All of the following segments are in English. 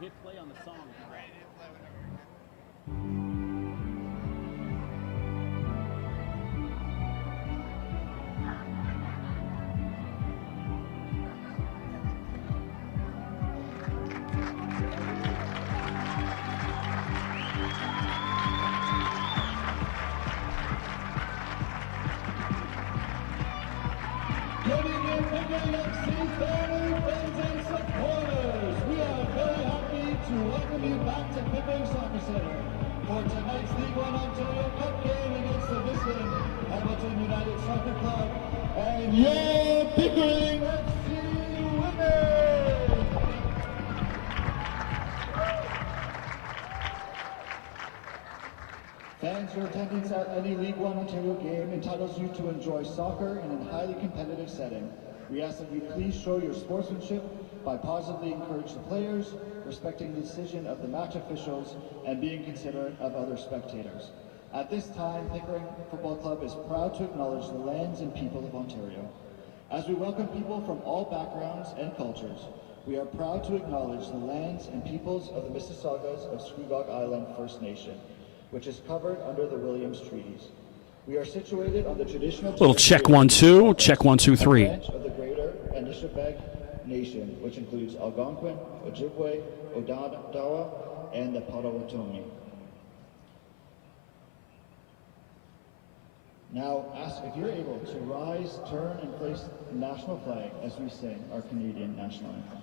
hit play on the song. Ready to play whenever you're Good evening, Pickering FC's family, friends, and supporters. We are very happy to welcome you back to Pickering Soccer Center for tonight's League One Ontario Cup game against the visiting Hamilton United Soccer Club and your Pickering FC women. Fans, your attendance at any League One Ontario game entitles you to enjoy soccer in a highly competitive setting. We ask that you please show your sportsmanship by positively encouraging the players, respecting the decision of the match officials, and being considerate of other spectators. At this time, Pickering Football Club is proud to acknowledge the lands and people of Ontario. As we welcome people from all backgrounds and cultures, we are proud to acknowledge the lands and peoples of the Mississaugas of Scugog Island First Nation, which is covered under the Williams Treaties. We are situated on the traditional Little check 1 2, check 1 2 3. branch of the Greater Anishinaabeg Nation, which includes Algonquin, Ojibwe, Odawa, and the Potawatomi. Now, ask if you're able to rise, turn, and place the national flag as we sing our Canadian national anthem.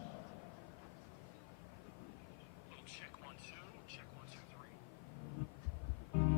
Check 1 2, check 1 2 3.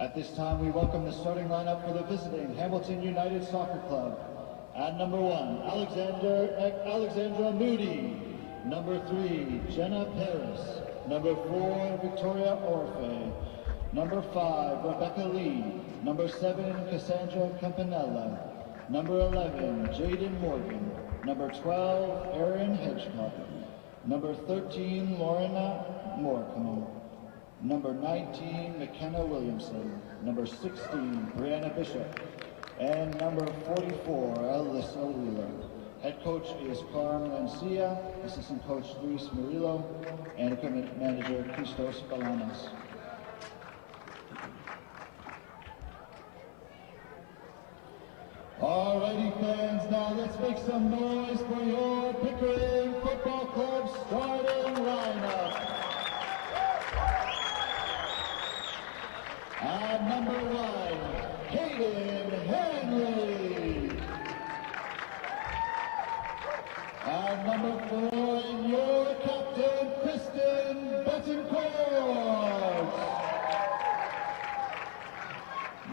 At this time, we welcome the starting lineup for the visiting Hamilton United Soccer Club. At number 1, Alexandra Moody. Number 3, Jenna Paris. Number 4, Victoria Orfe. Number 5, Rebecca Lee. Number 7, Cassandra Campanella. Number 11, Jaden Morgan. Number 12, Erin Hedgecock. Number 13, Lorena Morcombe. Number 19, McKenna Williamson. Number 16, Brianna Bishop. And number 44, Alyssa Wheeler. Head coach is Carmen Lancia, assistant coach Luis Murillo, and equipment manager Christos Balanas. Alrighty fans, now let's make some noise for your Pickering Football Club starting lineup. At number 1, Hayden Henry. At number 4, your captain, Kristen Betancourt.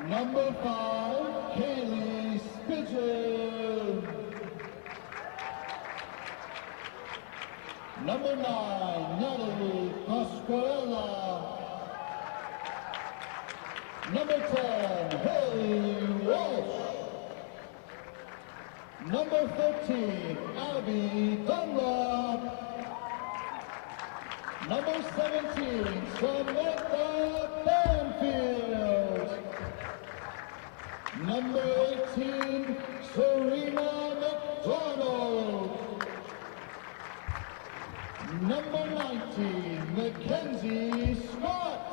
Number 5, Kaylee Spidgeon. Number 9, Natalie Pasquarella. Number 10, Haley Walsh. Number 13, Abby Dunlop. Number 17, Samantha Banfield. Number 18, Serena McDonald. number 19, Mackenzie Scott.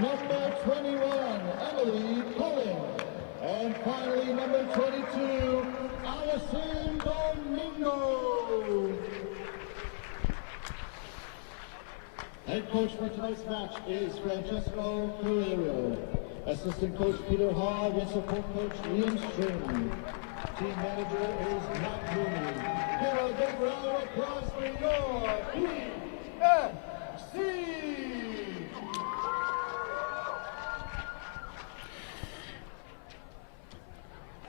Number 21, Emily Cullen. And finally, number 22, Allison Domingo. Head coach for tonight's match is Francesco Carrero. Assistant coach Peter Hogg and support coach Liam String. Team manager is Matt Mooney. Give a big round of applause for your PFC.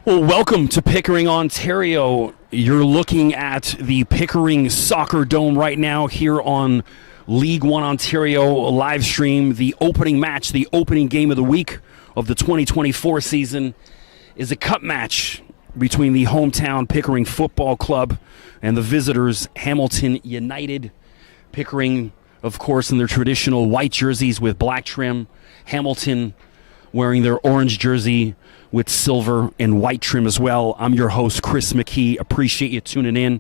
Well, welcome to Pickering, Ontario. You're looking at the Pickering Soccer Dome right now here on League One Ontario live stream. The opening match, the opening game of the week of the 2024 season is a cup match between the hometown Pickering Football Club and the visitors Hamilton United. Pickering, of course, in their traditional white jerseys with black trim. Hamilton wearing their orange jersey with silver and white trim as well. I'm your host, Chris McKee. Appreciate you tuning in.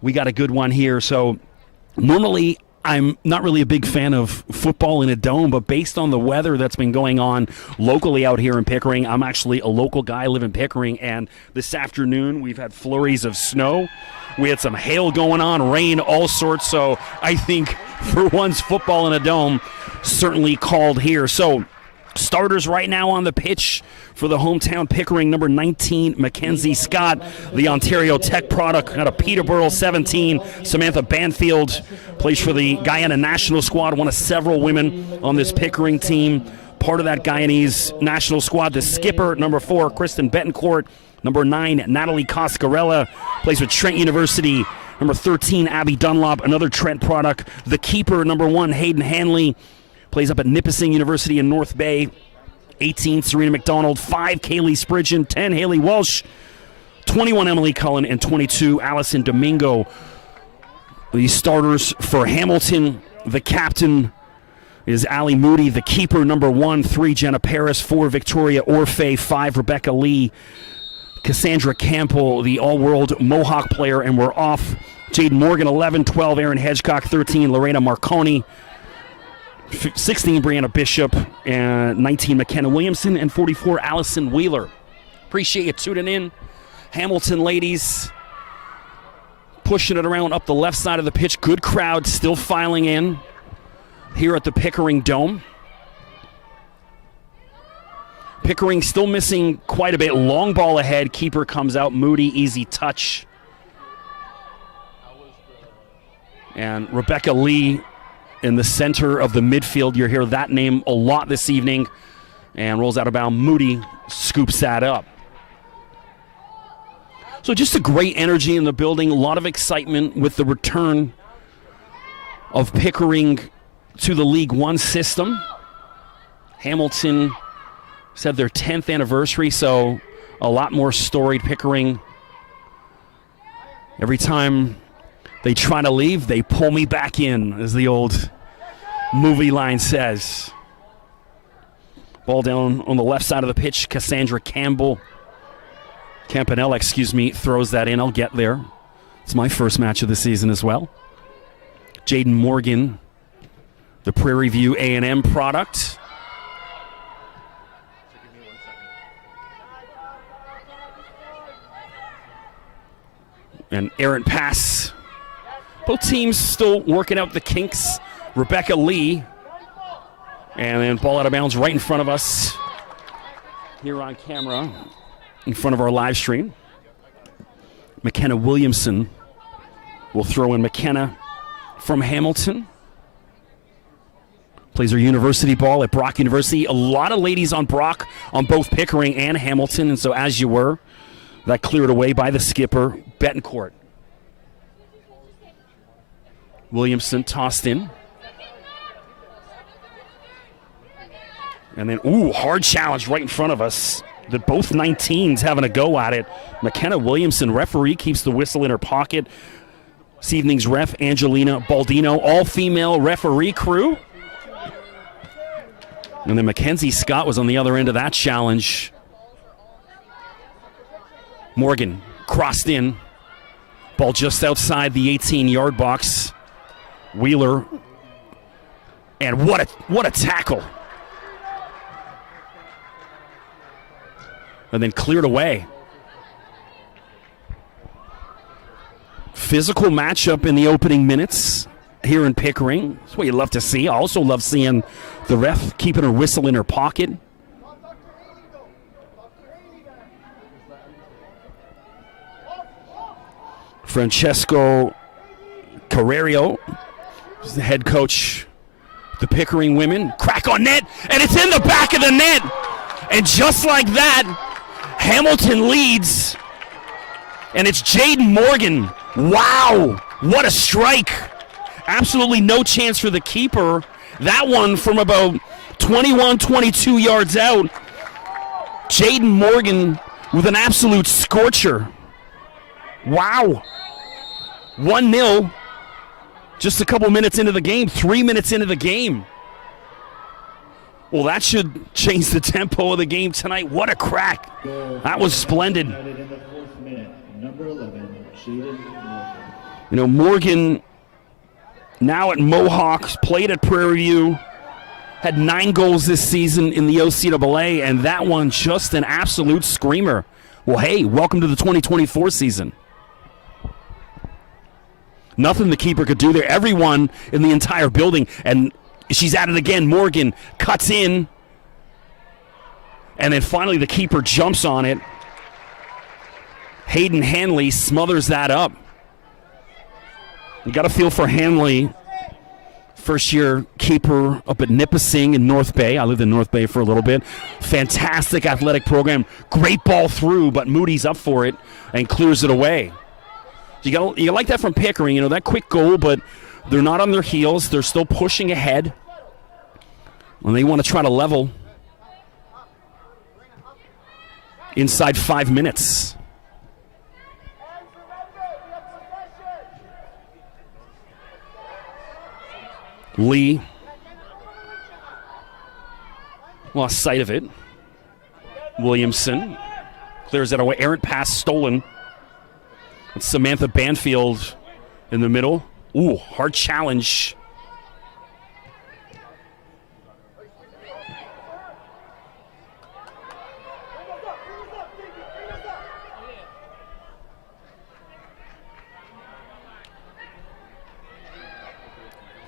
We got a good one here. So normally I'm not really a big fan of football in a dome, but based on the weather that's been going on locally out here in Pickering, I'm actually a local guy. I live in Pickering, and this afternoon we've had flurries of snow. We had some hail going on, rain, all sorts. So I think for once, football in a dome certainly called here. So starters right now on the pitch for the hometown Pickering, number 19, Mackenzie Scott, the Ontario Tech product out of Peterborough, 17. Samantha Banfield plays for the Guyana national squad, one of several women on this Pickering team, part of that Guyanese national squad. The skipper, number 4, Kristen Betancourt. Number 9, Natalie Coscarella, plays with Trent University. Number 13, Abby Dunlop, another Trent product. The keeper, number 1, Hayden Hanley, plays up at Nipissing University in North Bay. 18, Serena McDonald. 5, Kaylee Spridgen. 10, Haley Walsh. 21, Emily Cullen. And 22, Allison Domingo. The starters for Hamilton. The captain is Allie Moody. The keeper, number 1, 3, Jenna Paris. 4, Victoria Orfe. 5, Rebecca Lee. Cassandra Campbell, the all-world Mohawk player. And we're off. Jaden Morgan, 11. 12, Aaron Hedgecock. 13, Lorena Marconi. 16, Brianna Bishop, and 19, McKenna Williamson, and 44, Allison Wheeler. Appreciate you tuning in. Hamilton ladies pushing it around up the left side of the pitch. Good crowd still filing in here at the Pickering Dome. Pickering still missing quite a bit. Long ball ahead. Keeper comes out. Moody, easy touch. And Rebecca Lee in the center of the midfield. You'll hear that name a lot this evening. And rolls out of bounds. Moody scoops that up. So just a great energy in the building. A lot of excitement with the return of Pickering to the League One system. Hamilton said their 10th anniversary, so a lot more storied. Pickering, every time they try to leave, they pull me back in, as the old movie line says. Ball down on the left side of the pitch. Cassandra Campanella, throws that in. I'll get there. It's my first match of the season as well. Jaden Morgan, the Prairie View A&M product. An errant pass. Both teams still working out the kinks. Rebecca Lee. And then ball out of bounds right in front of us here on camera, in front of our live stream. McKenna Williamson will throw in. McKenna from Hamilton. Plays her university ball at Brock University. A lot of ladies on Brock on both Pickering and Hamilton. And so as you were, that cleared away by the skipper, Betancourt. Williamson tossed in. And then, hard challenge right in front of us. That both 19s having a go at it. McKenna Williamson, referee, keeps the whistle in her pocket. This evening's ref, Angelina Baldino, all-female referee crew. And then Mackenzie Scott was on the other end of that challenge. Morgan crossed in. Ball just outside the 18-yard box. Wheeler. And what a tackle. And then cleared away. Physical matchup in the opening minutes here in Pickering. That's what you love to see. I also love seeing the ref keeping her whistle in her pocket. Francesco Carrerio is the head coach of the Pickering women. Crack on net, and it's in the back of the net. And just like that, Hamilton leads, and it's Jaden Morgan. Wow, what a strike. Absolutely no chance for the keeper. That one from about 21, 22 yards out. Jaden Morgan with an absolute scorcher. Wow. 1-0. Just a couple minutes into the game, 3 minutes into the game. Well, that should change the tempo of the game tonight. What a crack. That was splendid. In the 4th minute, number 11, Jaden Morgan. You know, Morgan now at Mohawks, played at Prairie View, had 9 goals this season in the OCAA, and that one just an absolute screamer. Well, hey, welcome to the 2024 season. Nothing the keeper could do there. Everyone in the entire building, and she's at it again. Morgan cuts in, and then finally the keeper jumps on it. Hayden Hanley smothers that up. You got to feel for Hanley, first-year keeper up at Nipissing in North Bay. I lived in North Bay for a little bit. Fantastic athletic program. Great ball through, but Moody's up for it and clears it away. You like that from Pickering, you know, that quick goal, but they're not on their heels. They're still pushing ahead. And they want to try to level inside 5 minutes. Lee lost sight of it. Williamson clears that away. Errant pass stolen. It's Samantha Banfield in the middle. Ooh, hard challenge.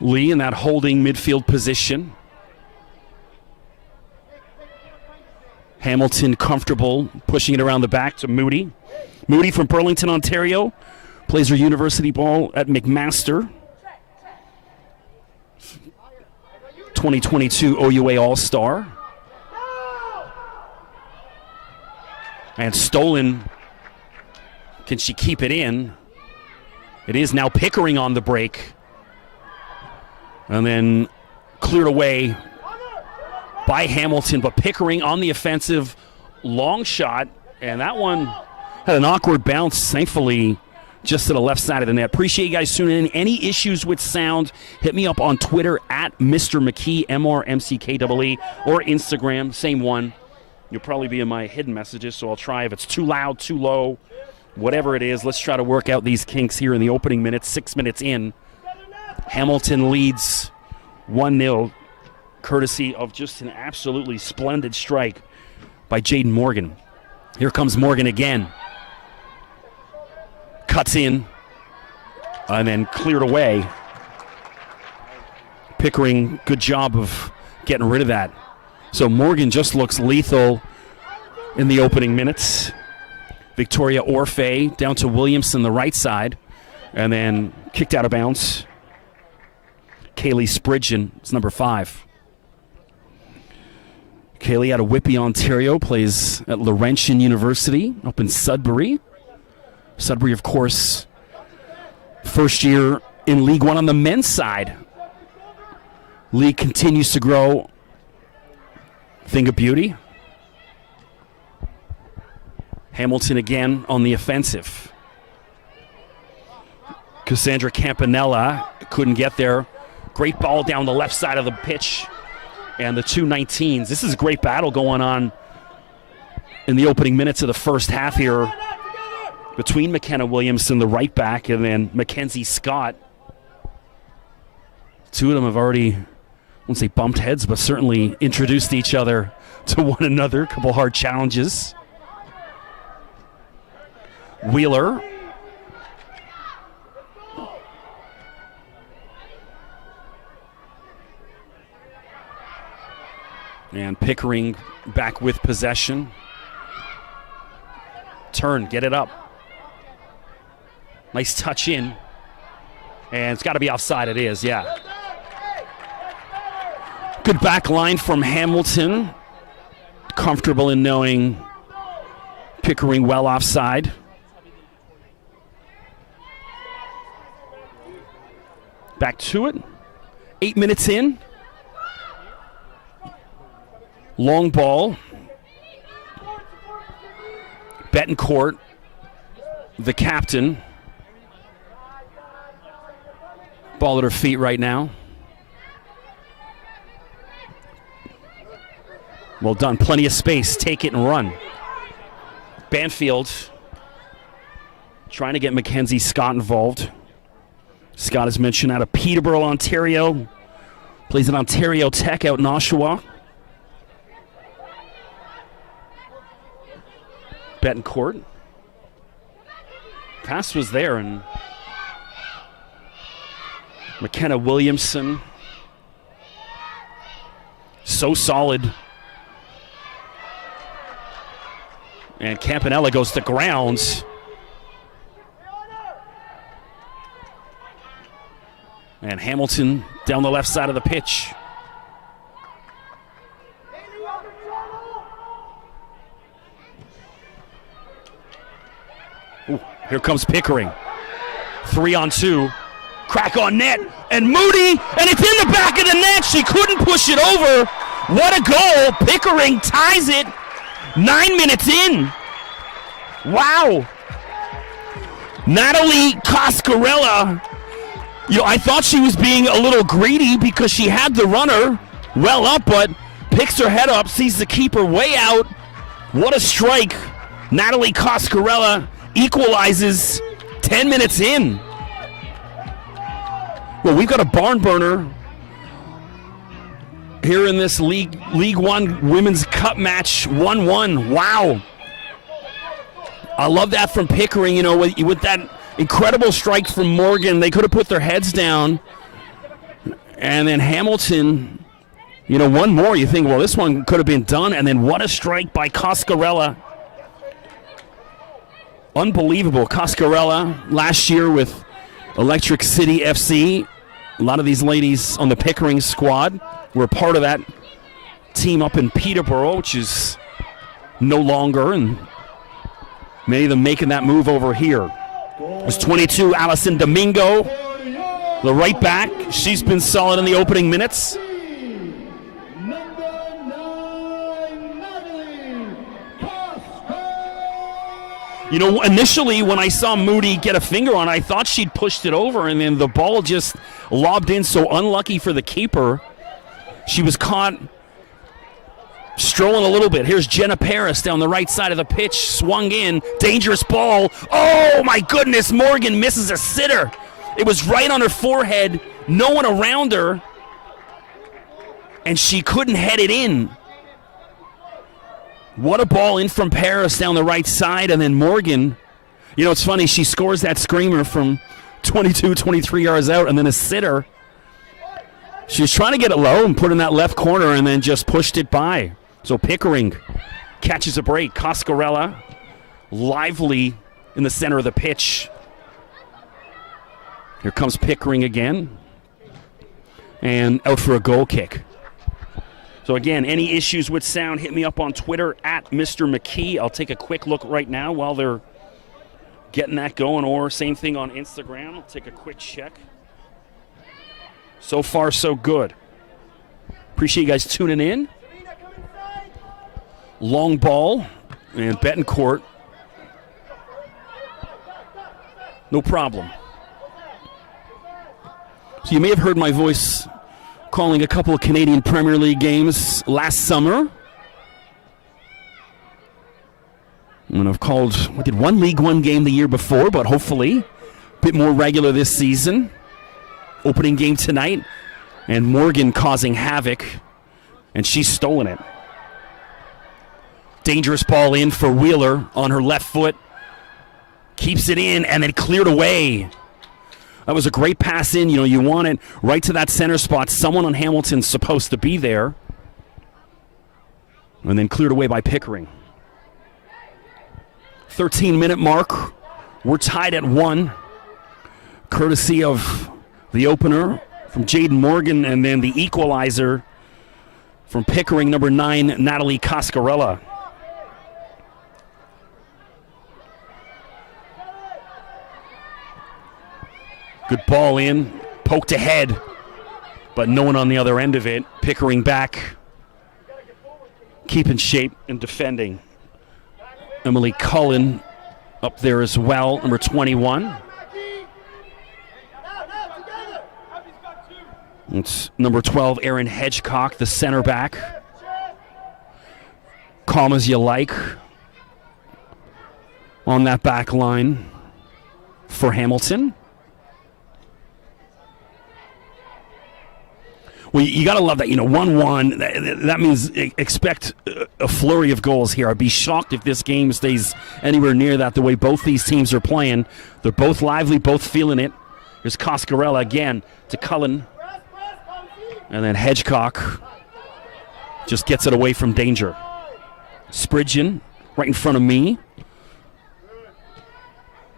Lee in that holding midfield position. Hamilton comfortable pushing it around the back to Moody. Moody from Burlington, Ontario, plays her university ball at McMaster. 2022 OUA All-Star. And stolen. Can she keep it in? It is now Pickering on the break. And then cleared away by Hamilton, but Pickering on the offensive. Long shot, and that one had an awkward bounce, thankfully, just to the left side of the net. Appreciate you guys tuning in. Any issues with sound, hit me up on Twitter at Mr. McKee, MRMCKEE, or Instagram, same one. You'll probably be in my hidden messages, so I'll try. If it's too loud, too low, whatever it is, let's try to work out these kinks here in the opening minutes, 6 minutes in. Hamilton leads 1-0, courtesy of just an absolutely splendid strike by Jaden Morgan. Here comes Morgan again. Cuts in, and then cleared away. Pickering, good job of getting rid of that. So Morgan just looks lethal in the opening minutes. Victoria Orfe down to Williamson, the right side, and then kicked out of bounds. Kaylee Spridgen is number 5. Kaylee out of Whitby, Ontario, plays at Laurentian University up in Sudbury. Sudbury, of course, first year in League One on the men's side. League continues to grow. Thing of beauty. Hamilton again on the offensive. Cassandra Campanella couldn't get there. Great ball down the left side of the pitch. And the 2-19s. This is a great battle going on in the opening minutes of the first half here. between McKenna Williamson, the right back, and then Mackenzie Scott. Two of them have already, I won't say bumped heads, but certainly introduced each other to one another. A couple hard challenges. Wheeler. And Pickering back with possession. Turn, get it up. Nice touch in. And it's got to be offside. It is, yeah. Good back line from Hamilton. Comfortable in knowing Pickering well offside. Back to it. 8 minutes in. Long ball. Betancourt, the captain. Ball at her feet right now. Well done. Plenty of space. Take it and run. Banfield trying to get Mackenzie Scott involved. Scott, as mentioned, out of Peterborough, Ontario. Plays at Ontario Tech out in Oshawa. Betancourt. Pass was there, and McKenna Williamson. So solid. And Campanella goes to grounds. And Hamilton down the left side of the pitch. Ooh, here comes Pickering. 3-on-2. Crack on net. And Moody. And it's in the back of the net. She couldn't push it over. What a goal. Pickering ties it. 9 minutes in. Wow. Natalie Coscarella. You know, I thought she was being a little greedy because she had the runner well up, but picks her head up, sees the keeper way out. What a strike. Natalie Coscarella equalizes 10 minutes in. Well, we've got a barn burner here in this League One Women's Cup match, 1-1. Wow. I love that from Pickering, you know, with that incredible strike from Morgan. They could have put their heads down. And then Hamilton, you know, one more. You think, well, this one could have been done. And then what a strike by Coscarella. Unbelievable. Coscarella last year with Electric City FC. A lot of these ladies on the Pickering squad were part of that team up in Peterborough, which is no longer, and many of them making that move over here. There's 22, Allison Domingo, the right back. She's been solid in the opening minutes. You know, initially when I saw Moody get a finger on it, I thought she'd pushed it over, and then the ball just lobbed in, so unlucky for the keeper. She was caught strolling a little bit. Here's Jenna Paris down the right side of the pitch, swung in, dangerous ball. Oh my goodness, Morgan misses a sitter. It was right on her forehead, no one around her, and she couldn't head it in. What a ball in from Paris down the right side, and then Morgan, you know, it's funny, she scores that screamer from 22, 23 yards out, and then a sitter. She was trying to get it low and put in that left corner and then just pushed it by. So Pickering catches a break. Coscarella lively in the center of the pitch. Here comes Pickering again. And out for a goal kick. So again, any issues with sound, hit me up on Twitter at Mr. McKee. I'll take a quick look right now while they're getting that going, or same thing on Instagram. I'll take a quick check. So far, so good. Appreciate you guys tuning in. Long ball, and Betancourt. No problem. So you may have heard my voice calling a couple of Canadian Premier League games last summer. And we did one League One game the year before, but hopefully a bit more regular this season. Opening game tonight, and Morgan causing havoc, and she's stolen it. Dangerous ball in for Wheeler on her left foot. Keeps it in and then cleared away. That was a great pass in. You want it right to that center spot. Someone on Hamilton's supposed to be there. And then cleared away by Pickering. 13-minute mark. We're tied at 1. Courtesy of the opener from Jaden Morgan, and then the equalizer from Pickering, number 9, Natalie Cascarella. Good ball in, poked ahead, but no one on the other end of it. Pickering back, keeping shape and defending. Emily Cullen up there as well, number 21. It's number 12, Erin Hedgecock, the center back. Calm as you like on that back line for Hamilton. Well, you got to love that, 1-1. That means expect a flurry of goals here. I'd be shocked if this game stays anywhere near that, the way both these teams are playing. They're both lively, both feeling it. Here's Cascarella again to Cullen. And then Hedgecock just gets it away from danger. Spridgen right in front of me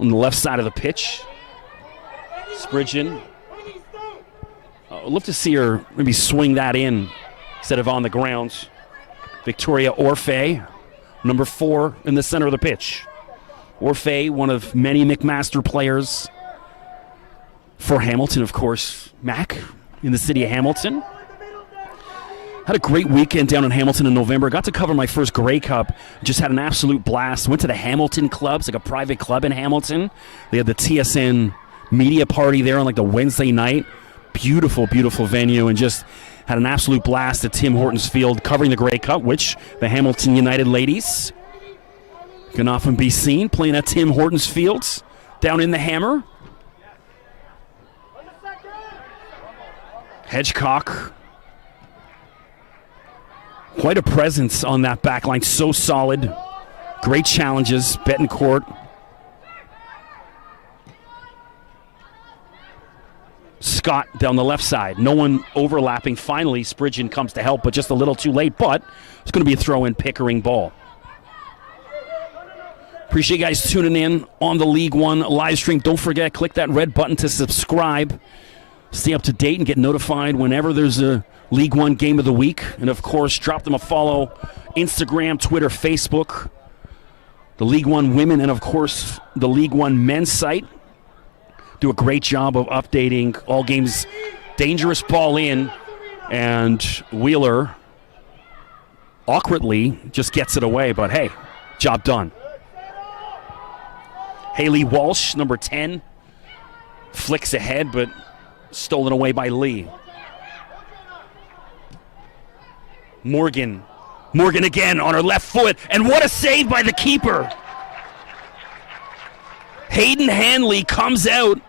on the left side of the pitch. Spridgen. I'd love to see her maybe swing that in instead of on the ground. Victoria Orfe, number 4 in the center of the pitch. Orfe, one of many McMaster players for Hamilton, of course. Mac in the city of Hamilton. Had a great weekend down in Hamilton in November. Got to cover my first Grey Cup. Just had an absolute blast. Went to the Hamilton Club. It's like a private club in Hamilton. They had the TSN media party there on like the Wednesday night. Beautiful, beautiful venue, and just had an absolute blast at Tim Hortons Field covering the Grey Cup, which the Hamilton United ladies can often be seen playing at Tim Hortons Fields down in the Hammer. Hedgecock. Quite a presence on that back line. So solid. Great challenges. Betancourt. Scott down the left side. No one overlapping. Finally, Spridgen comes to help, but just a little too late. But it's going to be a throw-in Pickering ball. Appreciate you guys tuning in on the League One live stream. Don't forget, click that red button to subscribe. Stay up to date and get notified whenever there's a League One game of the week. And, of course, drop them a follow. Instagram, Twitter, Facebook. The League One women and, of course, the League One men's site. Do a great job of updating all games. Dangerous ball in. And Wheeler awkwardly just gets it away. But, hey, job done. Haley Walsh, number 10. Flicks ahead, but stolen away by Lee. Morgan again on her left foot, and what a save by the keeper. Hayden Hanley comes out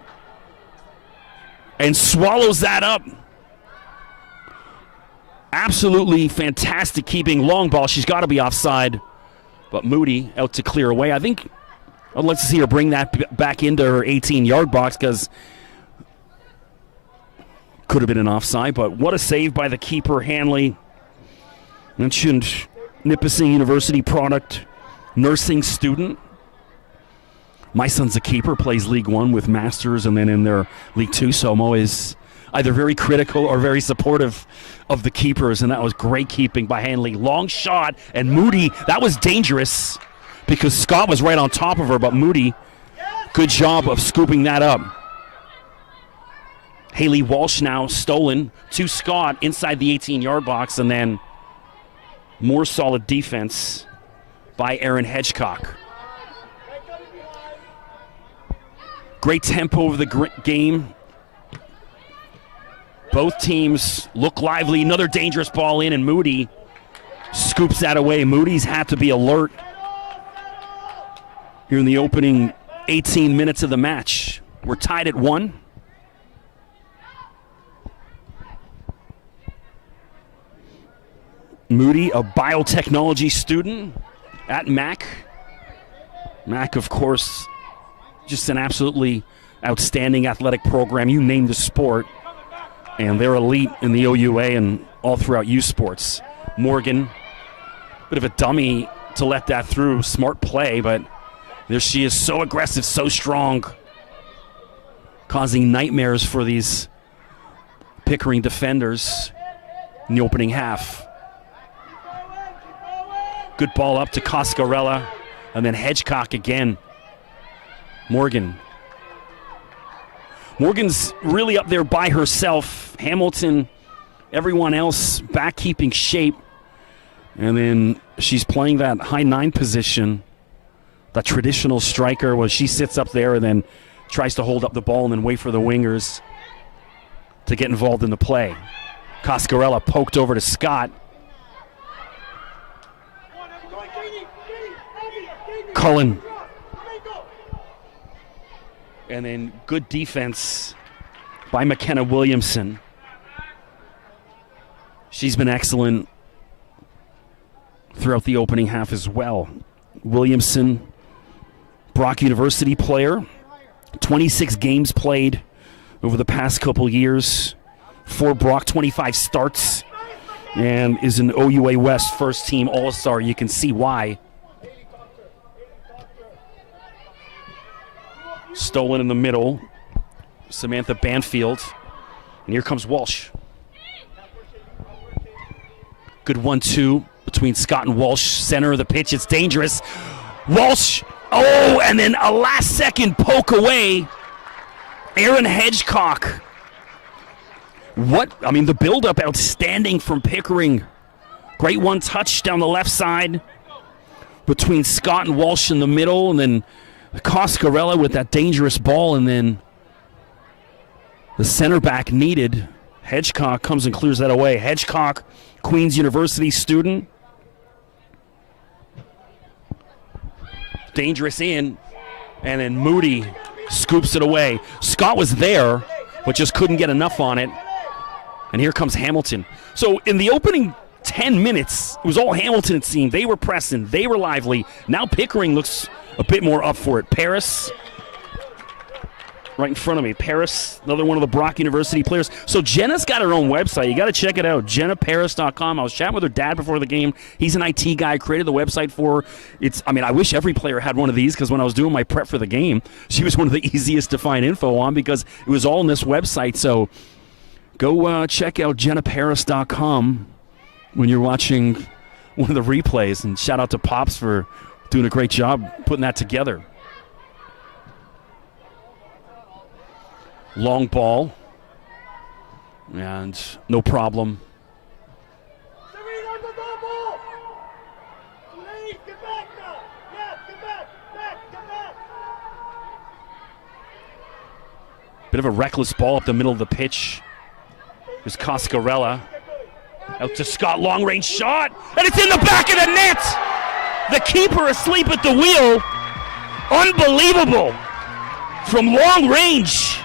and swallows that up. Absolutely fantastic keeping. Long ball, she's got to be offside, but Moody out to clear away. I think I'd like to see her bring that back into her 18-yard box, because could have been an offside, but what a save by the keeper, Hanley. Mentioned Nipissing University product, nursing student. My son's a keeper, plays League One with Masters and then in their League Two, so I'm always either very critical or very supportive of the keepers, and that was great keeping by Hanley. Long shot, and Moody, that was dangerous because Scott was right on top of her, but Moody, good job of scooping that up. Haley Walsh now stolen to Scott inside the 18-yard box, and then more solid defense by Erin Hedgecock. Great tempo of the game. Both teams look lively. Another dangerous ball in, and Moody scoops that away. Moody's had to be alert. here in the opening 18 minutes of the match. We're tied at 1. Moody, a biotechnology student at Mac. Mac, of course, just an absolutely outstanding athletic program. You name the sport, and they're elite in the OUA and all throughout U Sports. Morgan, bit of a dummy to let that through. Smart play, but there she is, so aggressive, so strong, causing nightmares for these Pickering defenders in the opening half. Good ball up to Coscarella, and then Hedgecock again. Morgan's really up there by herself. Hamilton, everyone else back keeping shape. And then she's playing that high 9 position, that traditional striker, where she sits up there and then tries to hold up the ball and then wait for the wingers to get involved in the play. Coscarella poked over to Scott. Cullen. And then good defense by McKenna Williamson. She's been excellent throughout the opening half as well. Williamson, Brock University player, 26 games played over the past couple years. For Brock, 25 starts, and is an OUA West first team All-Star. You can see why. Stolen in the middle, Samantha Banfield, and here comes Walsh. Good 1-2 between Scott and Walsh, center of the pitch. It's dangerous. Walsh, oh, and then a last-second poke away. Aaron Hedgecock. The build-up outstanding from Pickering. Great one-touch down the left side between Scott and Walsh in the middle, and then Coscarella with that dangerous ball, and then the center back needed. Hedgecock comes and clears that away. Hedgecock, Queen's University student. Dangerous in, and then Moody scoops it away. Scott was there, but just couldn't get enough on it. And here comes Hamilton. So in the opening 10 minutes, it was all Hamilton, it seemed. They were pressing, they were lively. Now Pickering looks a bit more up for it. Paris, right in front of me. Paris, another one of the Brock University players. So Jenna's got her own website. You got to check it out, jennaparis.com. I was chatting with her dad before the game. He's an IT guy, created the website for her. I wish every player had one of these, because when I was doing my prep for the game, she was one of the easiest to find info on, because it was all in this website. So go check out jennaparis.com when you're watching one of the replays. And shout out to Pops for doing a great job putting that together. Long ball. And no problem. Bit of a reckless ball up the middle of the pitch. Here's Coscarella. Out to Scott, long range shot, and it's in the back of the net! The keeper asleep at the wheel. Unbelievable. From long range.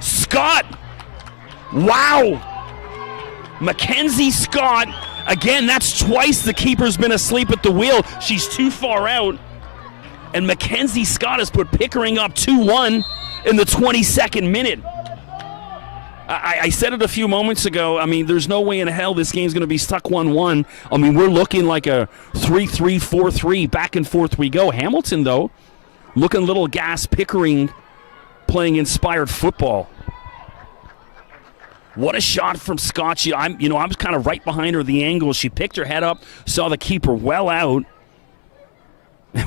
Scott. Wow. Mackenzie Scott. Again, that's twice the keeper's been asleep at the wheel. She's too far out. And Mackenzie Scott has put Pickering up 2-1 in the 22nd minute. I said it a few moments ago. There's no way in hell this game's going to be stuck 1-1. We're looking like a 3-3, 4-3, back and forth we go. Hamilton, though, looking a little gas. Pickering playing inspired football. What a shot from Scott. I was kind of right behind her, the angle. She picked her head up, saw the keeper well out.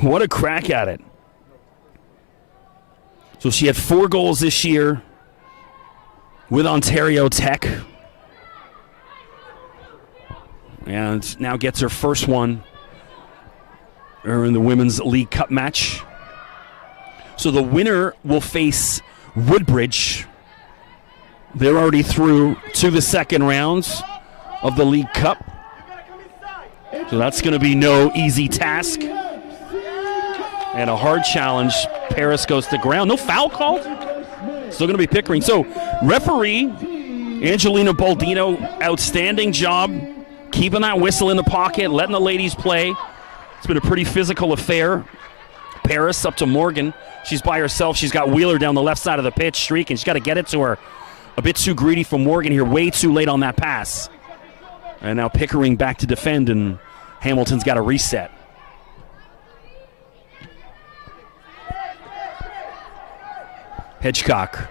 What a crack at it. So she had 4 goals this year with Ontario Tech. And now gets her first one in the Women's League Cup match. So the winner will face Woodbridge. They're already through to the second rounds of the League Cup. So that's going to be no easy task. And a hard challenge. Paris goes to ground. No foul called. Still going to be Pickering. So referee Angelina Baldino, outstanding job keeping that whistle in the pocket, letting the ladies play. It's been a pretty physical affair. Paris up to Morgan. She's by herself. She's got Wheeler down the left side of the pitch, streaking. She's got to get it to her. A bit too greedy for Morgan here. Way too late on that pass. And now Pickering back to defend, and Hamilton's got to reset. Hedgecock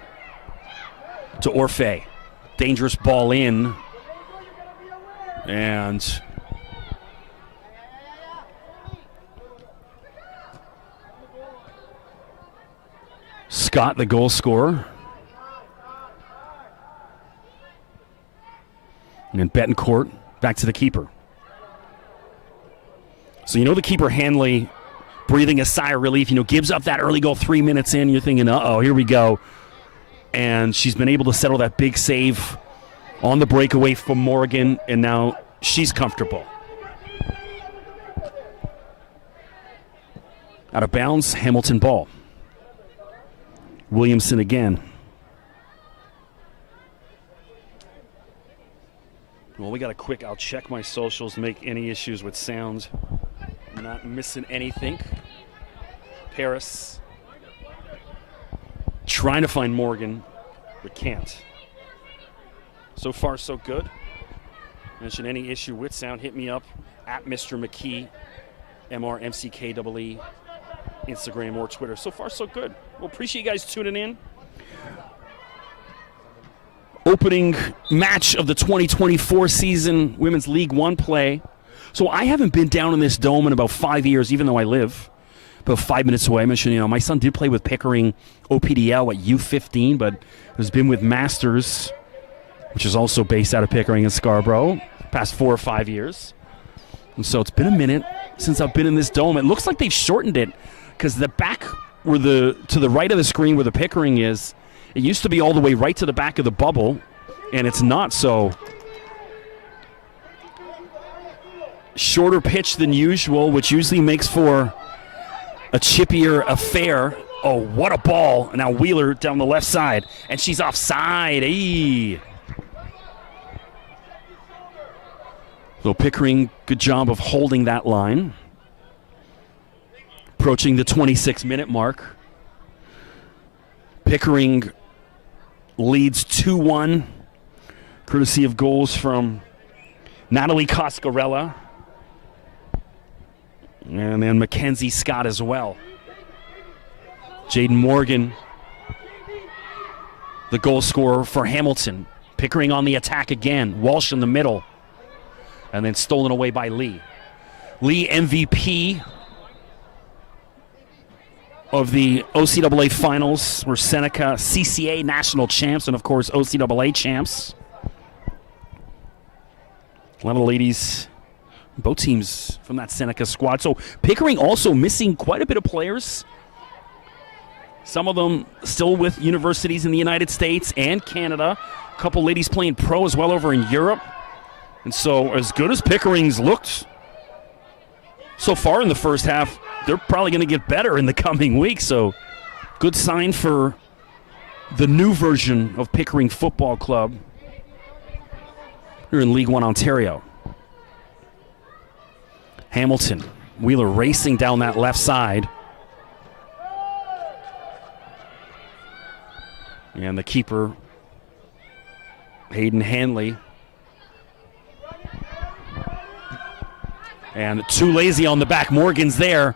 to Orfe. Dangerous ball in. And Scott, the goal scorer. And Betancourt back to the keeper. So you know the keeper, Hanley, breathing a sigh of relief, gives up that early goal 3 minutes in. You're thinking, uh-oh, here we go. And she's been able to settle that big save on the breakaway from Morgan, and now she's comfortable. Out of bounds, Hamilton ball. Williamson again. Well, we got a quick, I'll check my socials, make any issues with sound. I'm not missing anything. Paris trying to find Morgan, but can't. So far, so good. Mention any issue with sound, hit me up at Mr. McKee, MRMCKEE, Instagram or Twitter. So far, so good. Well, appreciate you guys tuning in. Opening match of the 2024 season, Women's League One play. So I haven't been down in this dome in about 5 years, even though I live about 5 minutes away. I mentioned, my son did play with Pickering OPDL at U15, but has been with Masters, which is also based out of Pickering and Scarborough, past 4 or 5 years. And so it's been a minute since I've been in this dome. It looks like they've shortened it because the back to the right of the screen where the Pickering is, it used to be all the way right to the back of the bubble, and it's not so. Shorter pitch than usual, which usually makes for a chippier affair. Oh, what a ball. Now Wheeler down the left side, and she's offside. Eee. So Pickering, good job of holding that line. Approaching the 26-minute mark. Pickering leads 2-1, courtesy of goals from Natalie Coscarella and then Mackenzie Scott as well. Jaden Morgan, the goal scorer for Hamilton. Pickering on the attack again. Walsh in the middle. And then stolen away by Lee. Lee, MVP of the OCAA finals, were Seneca CCA national champs and, of course, OCAA champs. A lot of ladies, both teams from that Seneca squad. So Pickering also missing quite a bit of players. Some of them still with universities in the United States and Canada. A couple ladies playing pro as well over in Europe. And so as good as Pickering's looked so far in the first half, they're probably going to get better in the coming weeks. So good sign for the new version of Pickering Football Club here in League One Ontario. Hamilton, Wheeler racing down that left side. And the keeper, Hayden Hanley. And too lazy on the back. Morgan's there.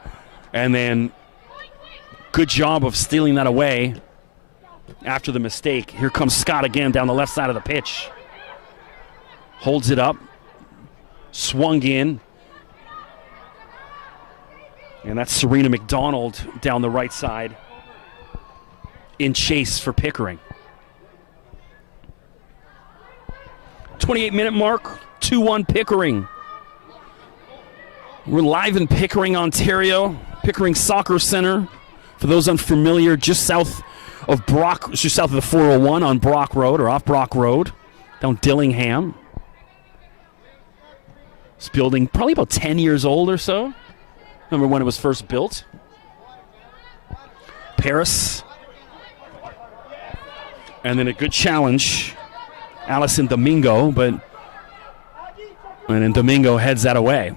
And then good job of stealing that away after the mistake. Here comes Scott again down the left side of the pitch. Holds it up. Swung in. And that's Serena McDonald down the right side in chase for Pickering. 28-minute mark, 2-1 Pickering. We're live in Pickering, Ontario. Pickering Soccer Center. For those unfamiliar, just south of the 401 on Brock Road or off Brock Road, down Dillingham. This building probably about 10 years old or so. Remember when it was first built? Paris. And then a good challenge. Allison Domingo, and then Domingo heads that away.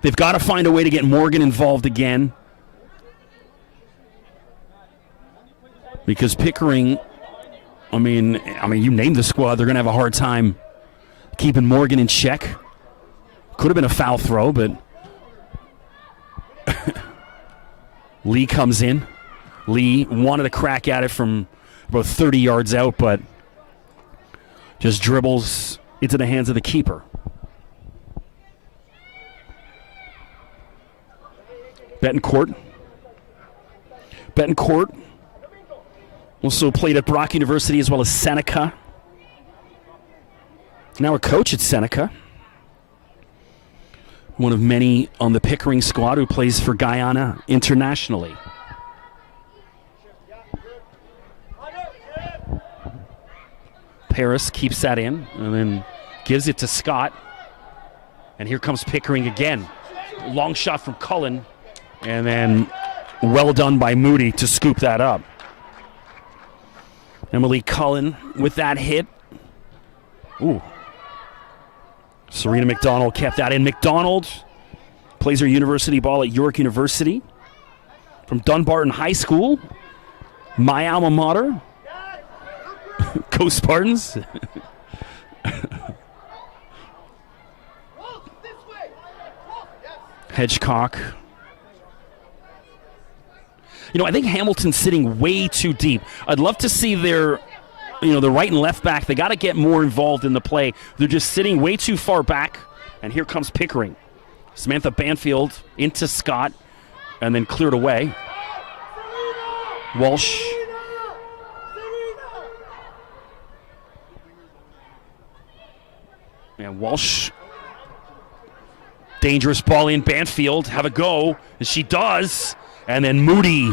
They've got to find a way to get Morgan involved again. Because Pickering, I mean, you name the squad, they're going to have a hard time keeping Morgan in check. Could have been a foul throw, but Lee comes in. Lee wanted a crack at it from about 30 yards out, but just dribbles into the hands of the keeper. Betancourt also played at Brock University as well as Seneca. Now a coach at Seneca. One of many on the Pickering squad who plays for Guyana internationally. Paris keeps that in and then gives it to Scott. And here comes Pickering again. Long shot from Cullen. And then well done by Moody to scoop that up. Emily Cullen with that hit. Ooh. Serena McDonald kept that in. McDonald plays her university ball at York University. From Dunbarton High School. My alma mater. Go Spartans. Hedgecock. I think Hamilton's sitting way too deep. I'd love to see their, the right and left back. They got to get more involved in the play. They're just sitting way too far back. And here comes Pickering. Samantha Banfield into Scott and then cleared away. Walsh. And Walsh. Dangerous ball in. Banfield have a go. And she does. And then Moody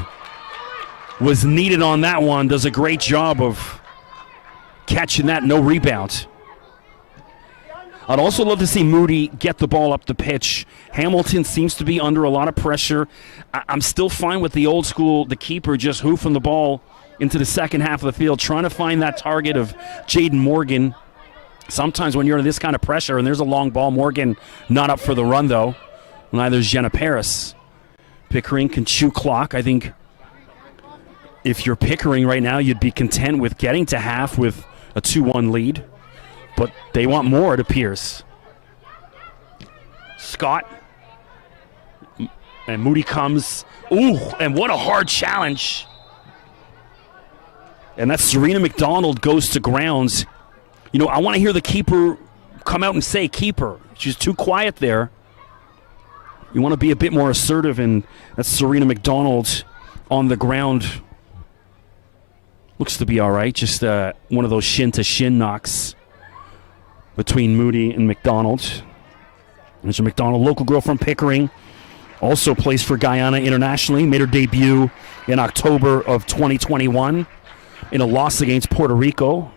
was needed on that one. Does a great job of catching that. No rebound. I'd also love to see Moody get the ball up the pitch. Hamilton seems to be under a lot of pressure. I'm still fine with the old school, the keeper just hoofing the ball into the second half of the field, trying to find that target of Jaden Morgan. Sometimes when you're under this kind of pressure and there's a long ball, Morgan not up for the run, though. Neither is Jenna Paris. Pickering can chew clock. I think if you're Pickering right now, you'd be content with getting to half with a 2-1 lead. But they want more, it appears. Scott. And Moody comes. Ooh, and what a hard challenge. And that's Serena McDonald goes to grounds. I want to hear the keeper come out and say keeper. She's too quiet there. You want to be a bit more assertive, and that's Serena McDonald on the ground. Looks to be all right. Just one of those shin-to-shin knocks between Moody and McDonald. There's a McDonald, local girl from Pickering. Also plays for Guyana internationally. Made her debut in October of 2021 in a loss against Puerto Rico.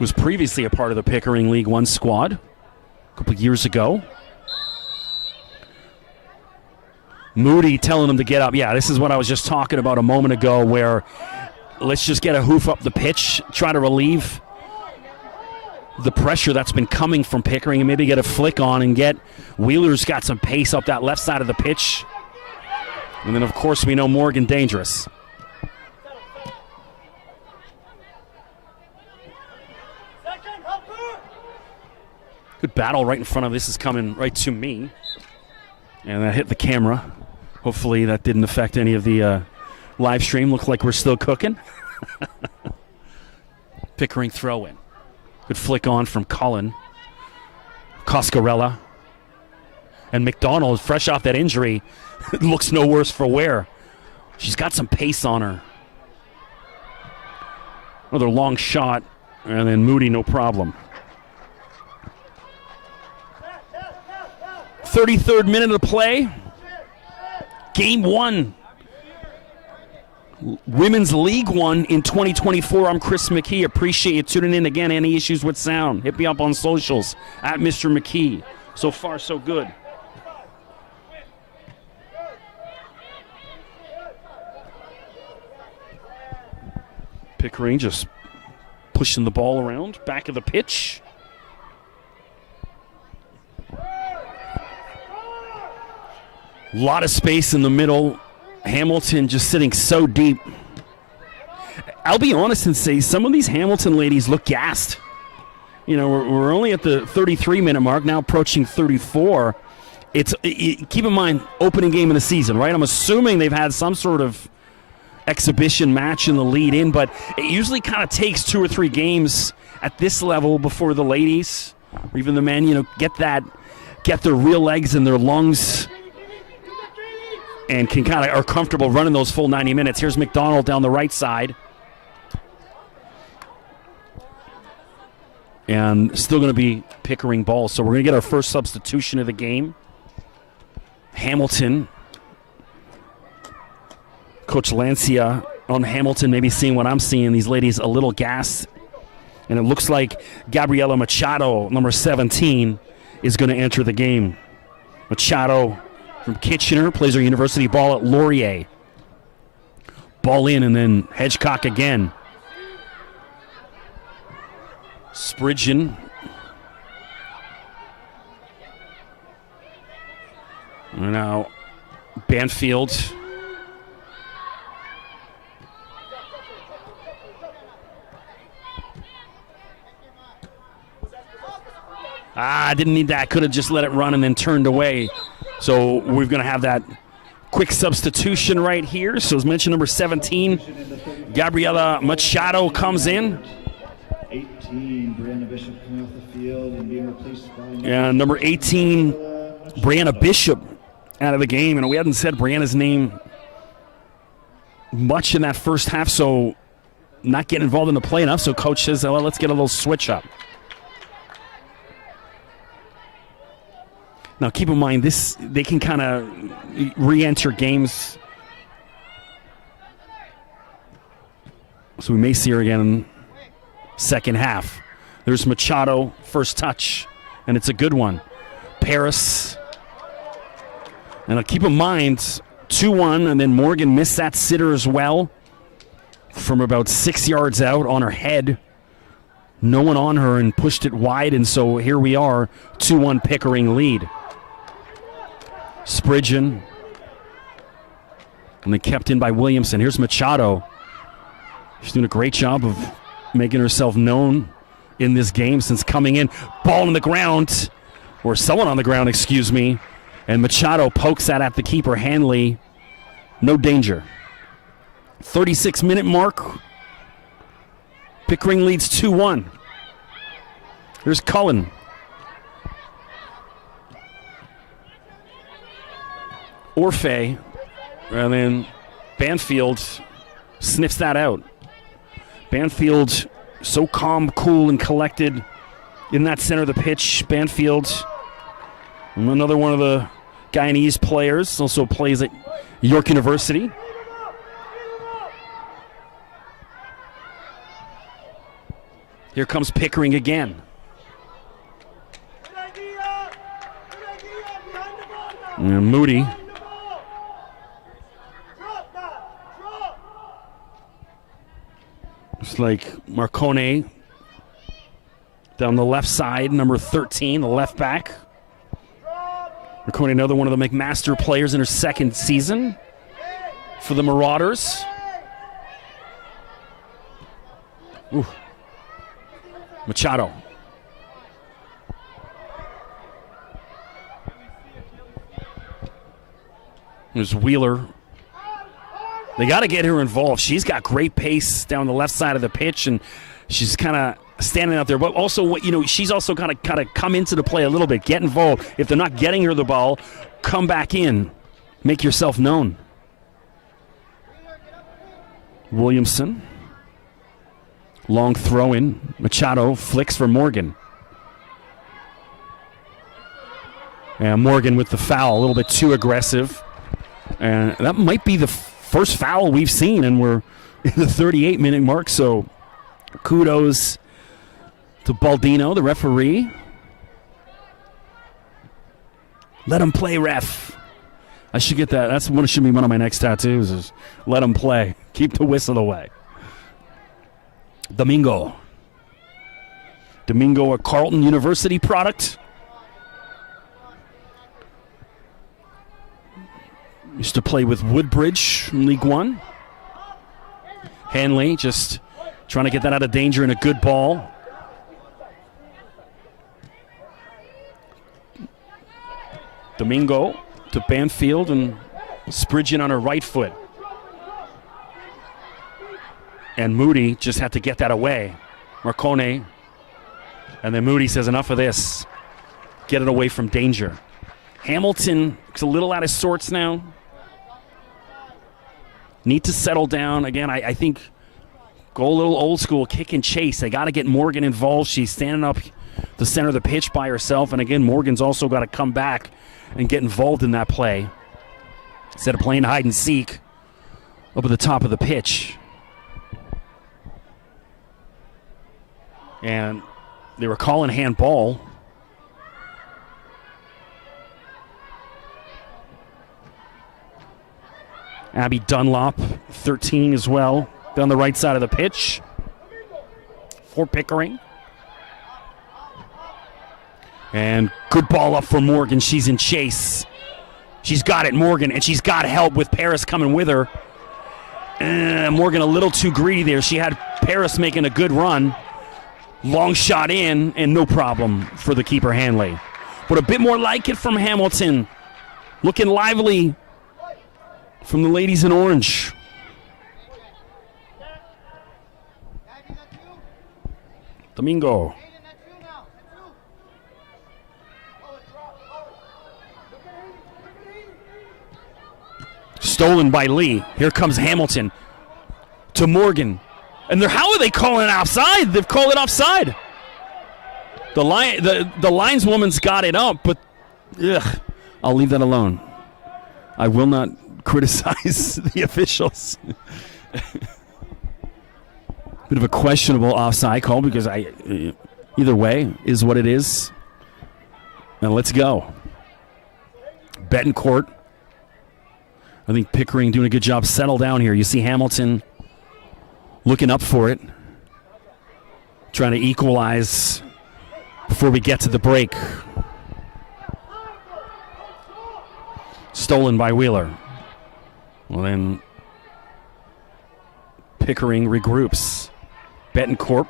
Was previously a part of the Pickering League One squad a couple years ago. Moody telling them to get up. Yeah, this is what I was just talking about a moment ago, where let's just get a hoof up the pitch, try to relieve the pressure that's been coming from Pickering, and maybe get a flick on and get Wheeler's got some pace up that left side of the pitch. And then, of course, we know Morgan dangerous. Good battle right in front of this is coming right to me. And that hit the camera. Hopefully that didn't affect any of the live stream. Looked like we're still cooking. Pickering throw in. Good flick on from Cullen. Coscarella. And McDonald, fresh off that injury, looks no worse for wear. She's got some pace on her. Another long shot. And then Moody, no problem. 33rd minute of play. Game one Women's League One in 2024. I'm Chris McKee. Appreciate you tuning in. Again, any issues with sound, hit me up on socials at Mr. McKee. So far, so good. Pickering just pushing the ball around, back of the pitch. A lot of space in the middle. Hamilton just sitting so deep. I'll be honest and say some of these Hamilton ladies look gassed. You know, we're only at the 33-minute mark, now approaching 34. Keep in mind, opening game of the season, right? I'm assuming they've had some sort of exhibition match in the lead-in, but it usually kind of takes 2 or 3 games at this level before the ladies, or even the men, you know, get their real legs and their lungs and are comfortable running those full 90 minutes. Here's McDonald down the right side. And still going to be Pickering ball. So we're going to get our first substitution of the game. Hamilton. Coach Lancia on Hamilton, maybe seeing what I'm seeing. These ladies a little gassed. And it looks like Gabriela Machado, number 17, is going to enter the game. Machado from Kitchener plays her university ball at Laurier. Ball in and then Hedgecock again. Spridgen. Now Banfield. Didn't need that. Could have just let it run and then turned away. So we're going to have that quick substitution right here. So as mentioned, number 17, Gabriela Machado comes in. 18, Brianna Bishop coming off the field and being replaced by... And number 18, Brianna Bishop out of the game. And we hadn't said Brianna's name much in that first half, so not getting involved in the play enough. So coach says, well, let's get a little switch up. Now, keep in mind, they can kind of re-enter games. So we may see her again in second half. There's Machado, first touch, and it's a good one. Paris. And keep in mind, 2-1, and then Morgan missed that sitter as well from about 6 yards out on her head. No one on her and pushed it wide, and so here we are, 2-1 Pickering lead. Spridgen. And then kept in by Williamson. Here's Machado. She's doing a great job of making herself known in this game since coming in. Ball on the ground, or someone on the ground, excuse me. And Machado pokes that at the keeper, Hanley. No danger. 36-minute mark. Pickering leads 2-1. Here's Cullen. Orfe, and then Banfield sniffs that out. Banfield so calm, cool, and collected in that center of the pitch. Banfield, another one of the Guyanese players, also plays at York University. Here comes Pickering again. And Moody. It's like Marcone down the left side, number 13, the left back. Marcone, another one of the McMaster players in her second season for the Marauders. Ooh. Machado. There's Wheeler. They got to get her involved. She's got great pace down the left side of the pitch, and she's kind of standing out there. But also, she's also got to kind of come into the play a little bit, get involved. If they're not getting her the ball, come back in, make yourself known. Williamson, long throw in. Machado flicks for Morgan. And Morgan with the foul, a little bit too aggressive. And that might be the first foul we've seen, and we're in the 38-minute mark, so kudos to Baldino, the referee. Let him play, ref. I should get that. That's what should be one of my next tattoos is let him play. Keep the whistle away. Domingo, a Carleton University product. Used to play with Woodbridge in League One. Hanley just trying to get that out of danger and a good ball. Domingo to Banfield and Spridgeon on her right foot. And Moody just had to get that away. Marcone. And then Moody says, enough of this. Get it away from danger. Hamilton is a little out of sorts now. Need to settle down. Again, I think go a little old school, kick and chase. They got to get Morgan involved. She's standing up the center of the pitch by herself. And again, Morgan's also got to come back and get involved in that play instead of playing hide and seek up at the top of the pitch. And they were calling handball. Abby Dunlop, 13 as well, down the right side of the pitch for Pickering. And good ball up for Morgan. She's in chase. She's got it, Morgan, and she's got help with Paris coming with her. Morgan a little too greedy there. She had Paris making a good run. Long shot in, and no problem for the keeper, Hanley. But a bit more like it from Hamilton. Looking lively from the ladies in orange. Domingo. Stolen by Lee. Here comes Hamilton to Morgan. And how are they calling it offside? They've called it offside. The lineswoman's got it up, but I'll leave that alone. I will not criticize the officials. Bit of a questionable offside call because either way is what it is. Now let's go. Betancourt. I think Pickering doing a good job. Settle down here. You see Hamilton looking up for it. Trying to equalize before we get to the break. Stolen by Wheeler. Well, then Pickering regroups. Betancourt.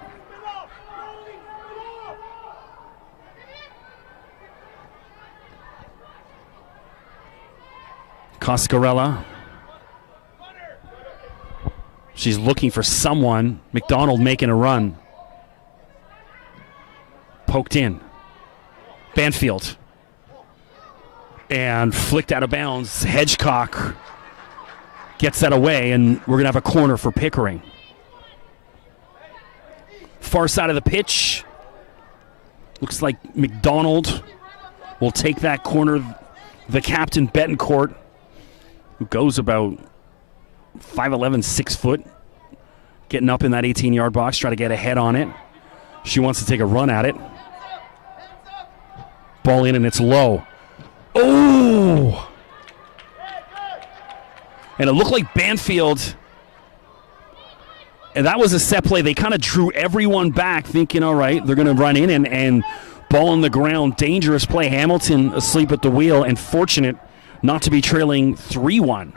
Coscarella. She's looking for someone. McDonald making a run. Poked in. Banfield. And flicked out of bounds. Hedgecock gets that away, and we're going to have a corner for Pickering. Far side of the pitch. Looks like McDonald will take that corner. The captain, Betancourt, who goes about 5'11", 6 foot, getting up in that 18-yard box, try to get a head on it. She wants to take a run at it. Ball in, and it's low. Oh! And it looked like Banfield, and that was a set play. They kind of drew everyone back, thinking, all right, they're going to run in and ball on the ground. Dangerous play. Hamilton asleep at the wheel and fortunate not to be trailing 3-1.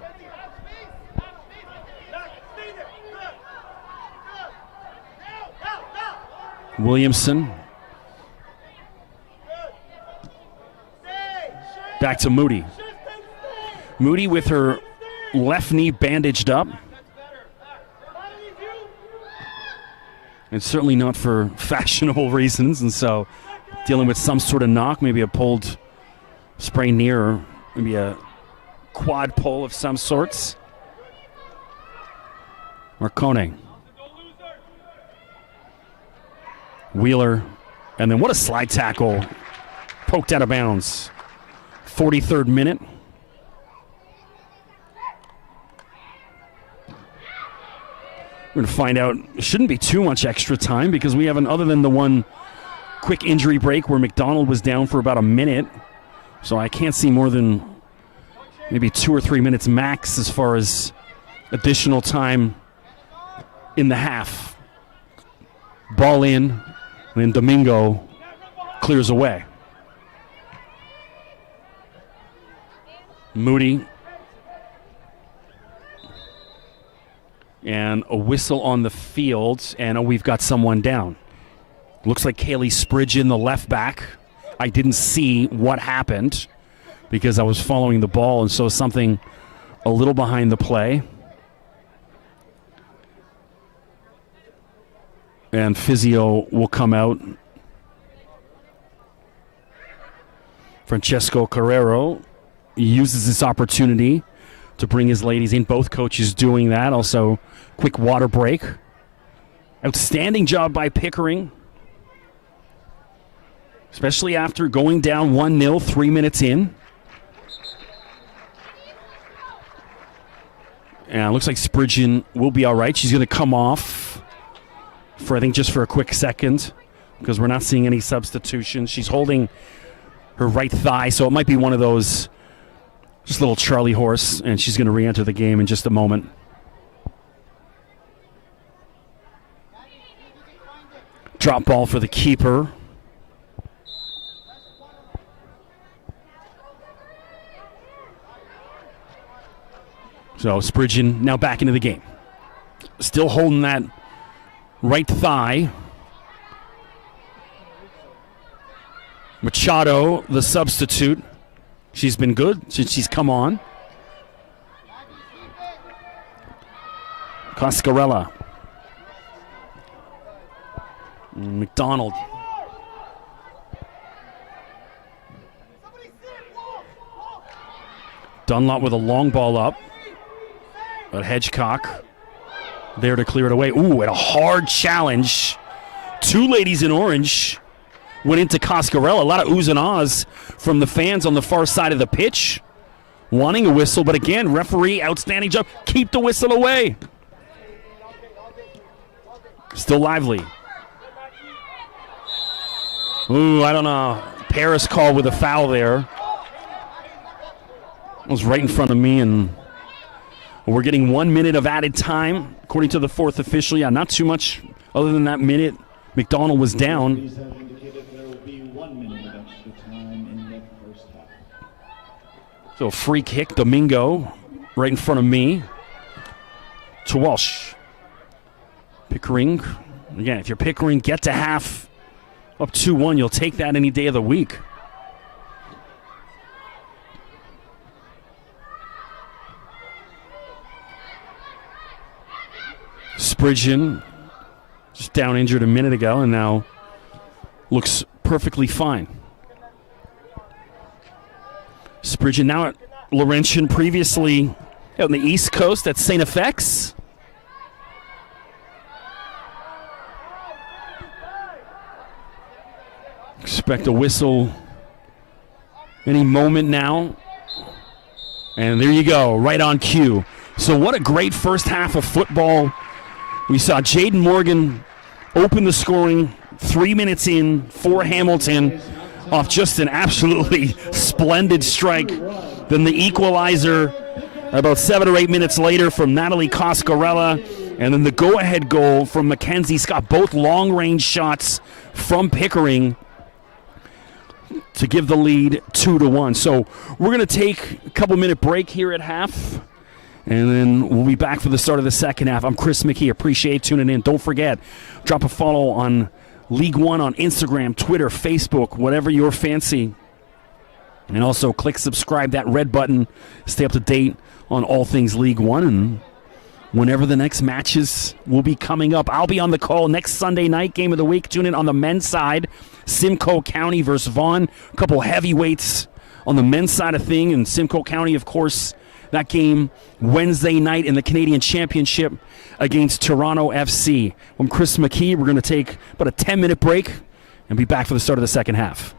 Williamson. Back to Moody. Moody with her left knee bandaged up. And certainly not for fashionable reasons, and so dealing with some sort of knock, maybe a pulled sprained knee or maybe a quad pull of some sorts. Marcone. Wheeler. And then what a slide tackle. Poked out of bounds. 43rd minute. We're going to find out. It shouldn't be too much extra time because we haven't, other than the one quick injury break where McDonald was down for about a minute. So I can't see more than maybe 2 or 3 minutes max as far as additional time in the half. Ball in, and then Domingo clears away. Moody. And a whistle on the field, and we've got someone down. Looks like Kaylee Spridgen, the left back. I didn't see what happened because I was following the ball and saw something a little behind the play. And physio will come out. Francesco Carrero uses this opportunity to bring his ladies in. Both coaches doing that. Also, quick water break. Outstanding job by Pickering. Especially after going down 1-0 3 minutes in. And it looks like Spridgen will be all right. She's going to come off for, I think, just for a quick second because we're not seeing any substitutions. She's holding her right thigh, so it might be one of those just little Charlie horse, and she's going to re-enter the game in just a moment. Drop ball for the keeper. So Spridgen now back into the game. Still holding that right thigh. Machado, the substitute. She's been good since she's come on. Coscarella. McDonald. Dunlop with a long ball up. But Hedgecock there to clear it away. Ooh, and a hard challenge. Two ladies in orange went into Coscarella. A lot of oohs and ahs from the fans on the far side of the pitch. Wanting a whistle, but again, referee, outstanding job. Keep the whistle away. Still lively. Ooh, I don't know. Paris called with a foul there. It was right in front of me, and we're getting 1 minute of added time, according to the fourth official. Yeah, not too much other than that minute. McDonald was down. So free kick, Domingo, right in front of me. To Walsh. Pickering. Again, if you're Pickering, get to half up 2-1. You'll take that any day of the week. Spridgen, just down injured a minute ago, and now looks perfectly fine. Spridgen now at Laurentian, previously out on the East Coast at St. FX. Expect a whistle any moment now. And there you go, right on cue. So what a great first half of football. We saw Jaden Morgan open the scoring 3 minutes in for Hamilton off just an absolutely splendid strike. Then the equalizer about 7 or 8 minutes later from Natalie Coscarella. And then the go-ahead goal from Mackenzie Scott. Both long-range shots from Pickering to give the lead 2-1. So we're going to take a couple-minute break here at half. And then we'll be back for the start of the second half. I'm Chris McKee. Appreciate tuning in. Don't forget, drop a follow on League One on Instagram, Twitter, Facebook, whatever your fancy. And also click subscribe, that red button. Stay up to date on all things League One. And whenever the next matches will be coming up, I'll be on the call next Sunday night, game of the week. Tune in on the men's side, Simcoe County versus Vaughan. A couple heavyweights on the men's side of thing. And Simcoe County, of course, that game Wednesday night in the Canadian Championship against Toronto FC. I'm Chris McKee. We're going to take about a 10-minute break and be back for the start of the second half.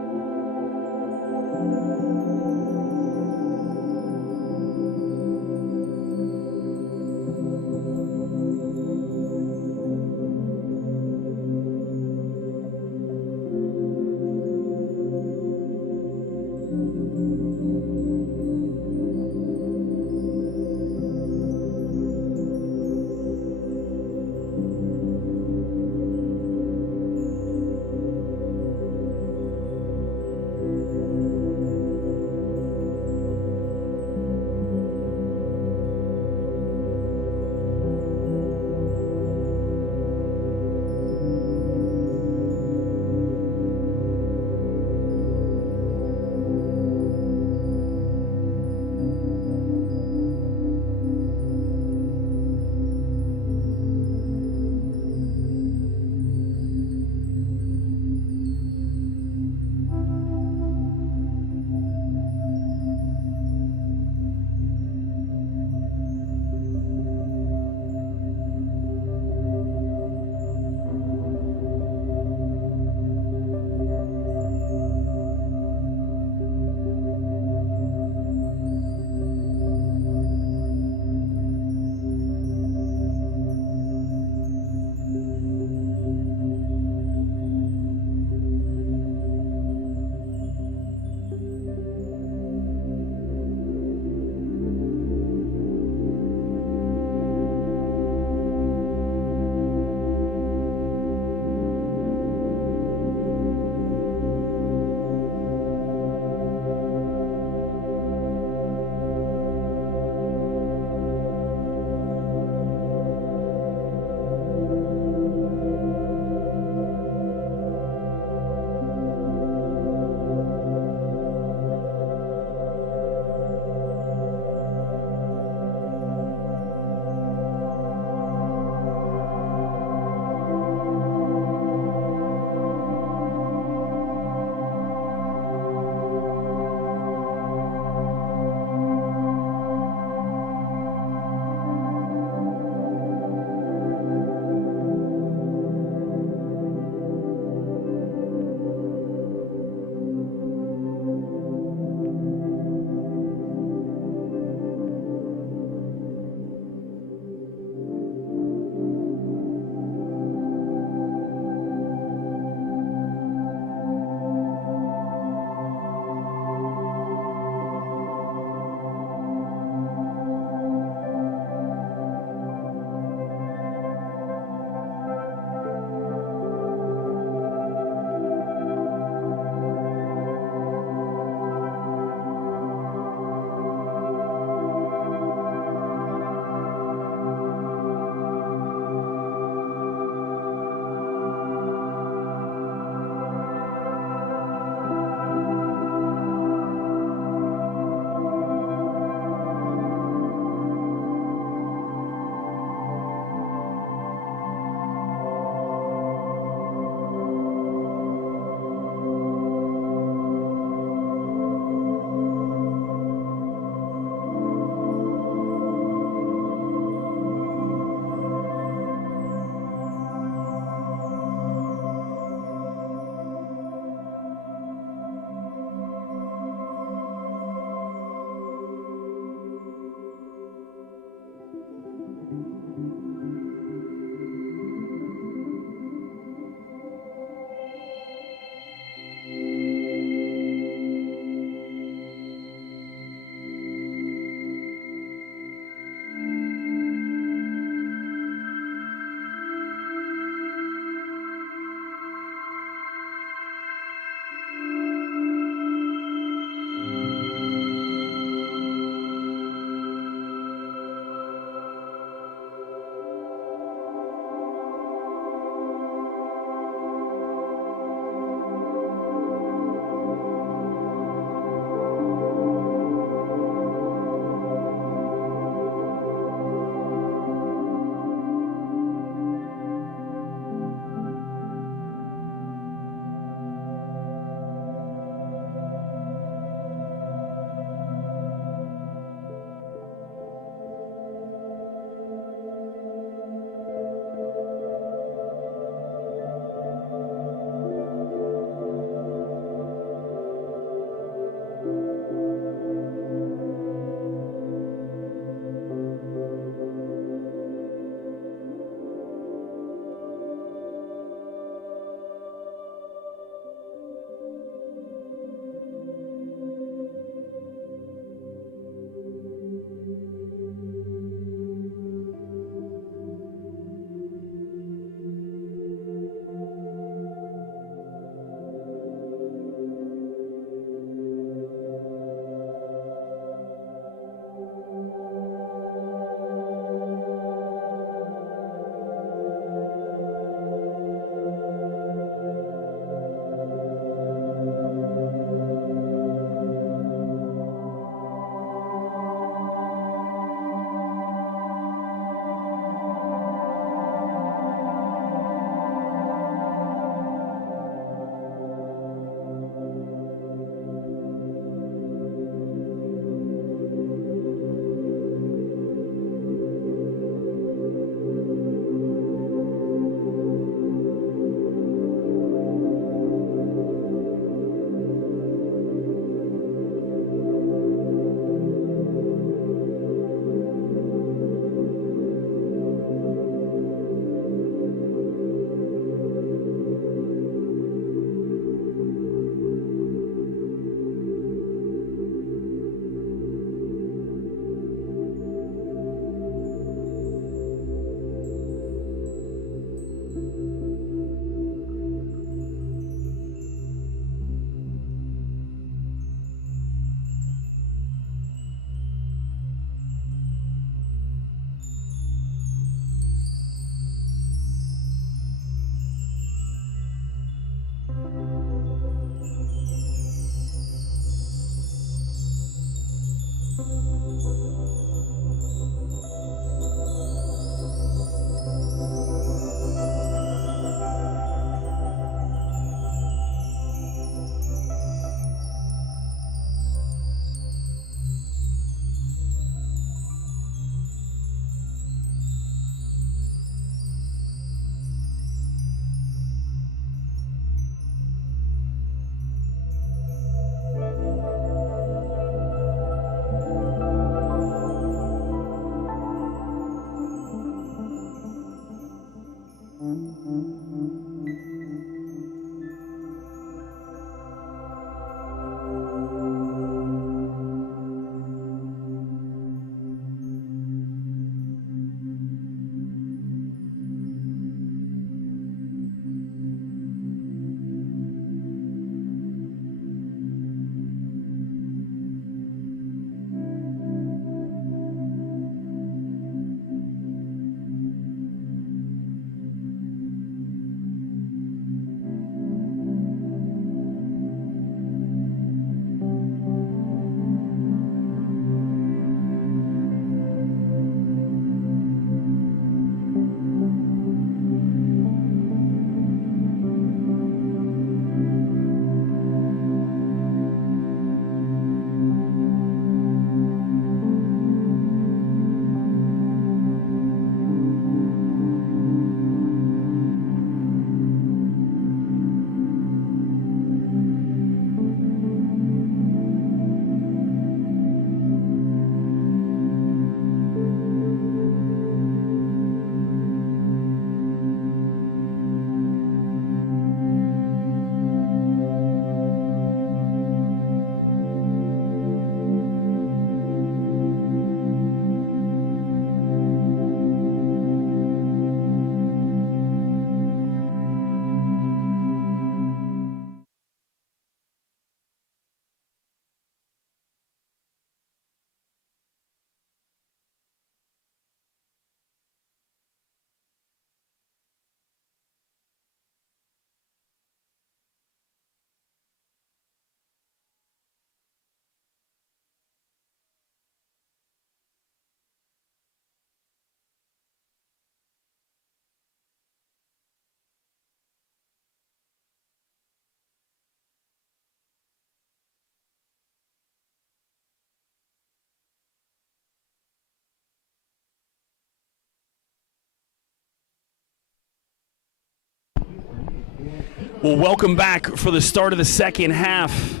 Well, welcome back for the start of the second half.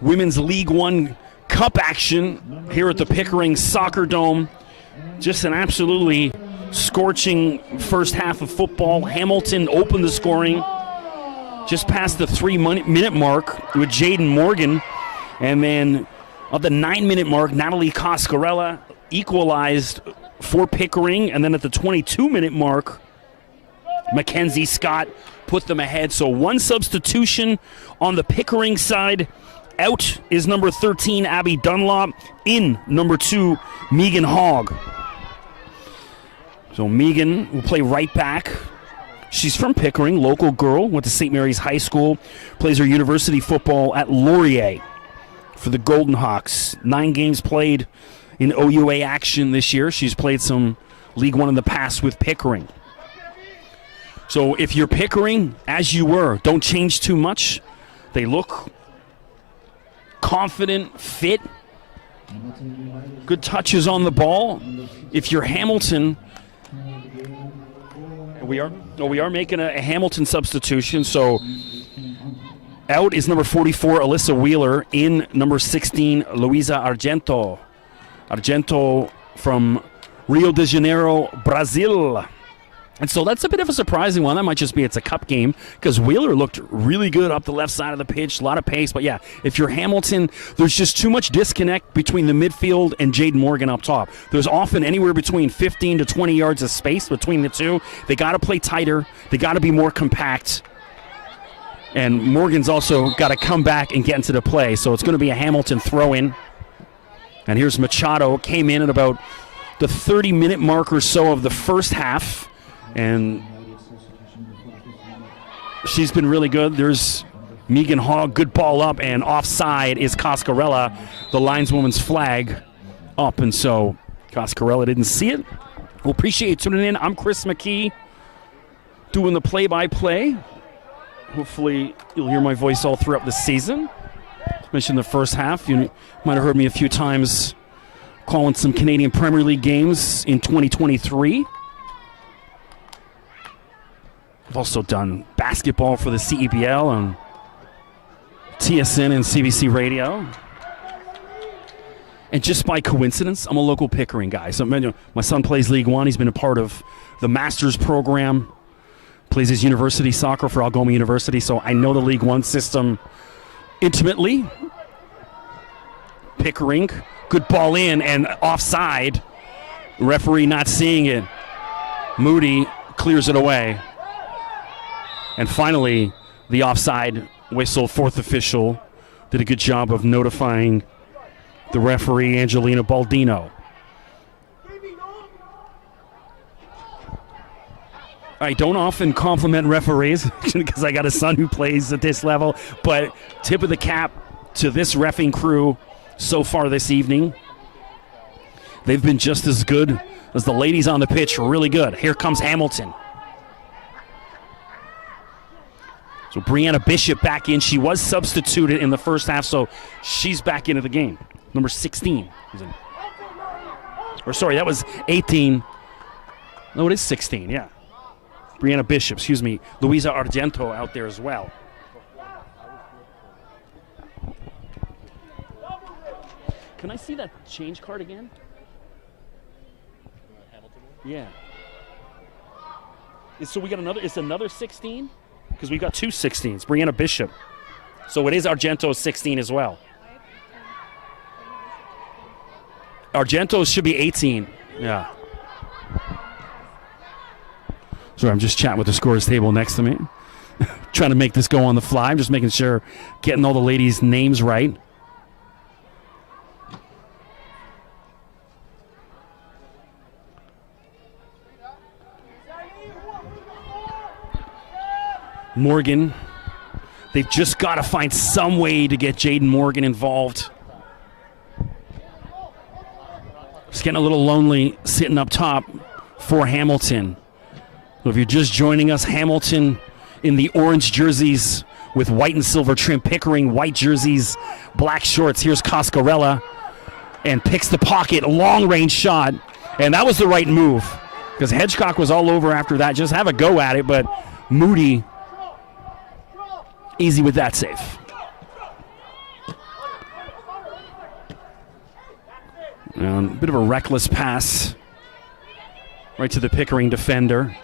Women's League One Cup action here at the Pickering Soccer Dome. Just an absolutely scorching first half of football. Hamilton opened the scoring just past the 3-minute mark with Jaden Morgan. And then at the 9-minute mark, Natalie Coscarella equalized for Pickering. And then at the 22-minute mark, Mackenzie Scott put them ahead. So one substitution on the Pickering side. Out is number 13, Abby Dunlop. In, number 2, Megan Hogg. So Megan will play right back. She's from Pickering, local girl, went to St. Mary's High School, plays her university football at Laurier for the Golden Hawks. 9 games played in OUA action this year. She's played some League One in the past with Pickering. So if you're Pickering, as you were, don't change too much. They look confident, fit, good touches on the ball. If you're Hamilton, we are making a Hamilton substitution. So out is number 44, Alyssa Wheeler. In, number 16, Luisa Argento. Argento from Rio de Janeiro, Brazil. And so that's a bit of a surprising one. That might just be it's a cup game because Wheeler looked really good up the left side of the pitch, a lot of pace. But yeah, if you're Hamilton, there's just too much disconnect between the midfield and Jaden Morgan up top. There's often anywhere between 15 to 20 yards of space between the two. They got to play tighter. They got to be more compact. And Morgan's also got to come back and get into the play. So it's going to be a Hamilton throw-in. And here's Machado, came in at about the 30-minute mark or so of the first half. And she's been really good. There's Megan Hogg, good ball up, and offside is Coscarella. The lineswoman's flag up, and so Coscarella didn't see it. We'll appreciate you tuning in. I'm Chris McKee, doing the play-by-play. Hopefully you'll hear my voice all throughout the season. Mentioned the first half. You might have heard me a few times calling some Canadian Premier League games in 2023. I've also done basketball for the CEBL and TSN and CBC Radio. And just by coincidence, I'm a local Pickering guy. So my son plays League One. He's been a part of the Masters program. Plays his university soccer for Algoma University. So I know the League One system intimately. Pickering, good ball in and offside. Referee not seeing it. Moody clears it away. And finally, the offside whistle, fourth official, did a good job of notifying the referee, Angelina Baldino. I don't often compliment referees because I got a son who plays at this level, but tip of the cap to this reffing crew so far this evening. They've been just as good as the ladies on the pitch, really good. Here comes Hamilton. So Brianna Bishop back in. She was substituted in the first half, so she's back into the game. Number 16. Or sorry, that was 18. No, it is 16, yeah. Brianna Bishop, excuse me. Luisa Argento out there as well. Can I see that change card again? Yeah. So we got another, it's another 16? Because we've got two 16s. Brianna Bishop. So it is Argento's 16 as well. Argento's should be 18. Yeah. Sorry, I'm just chatting with the scores table next to me. Trying to make this go on the fly. I'm just making sure, getting all the ladies' names right. Morgan. They've just got to find some way to get Jaden Morgan involved. It's getting a little lonely sitting up top for Hamilton. So if you're just joining us, Hamilton in the orange jerseys with white and silver trim. Pickering, white jerseys, black shorts. Here's Coscarella and picks the pocket, long-range shot. And that was the right move because Hedgecock was all over after that. Just have a go at it, but Moody easy with that save. And a bit of a reckless pass right to the Pickering defender.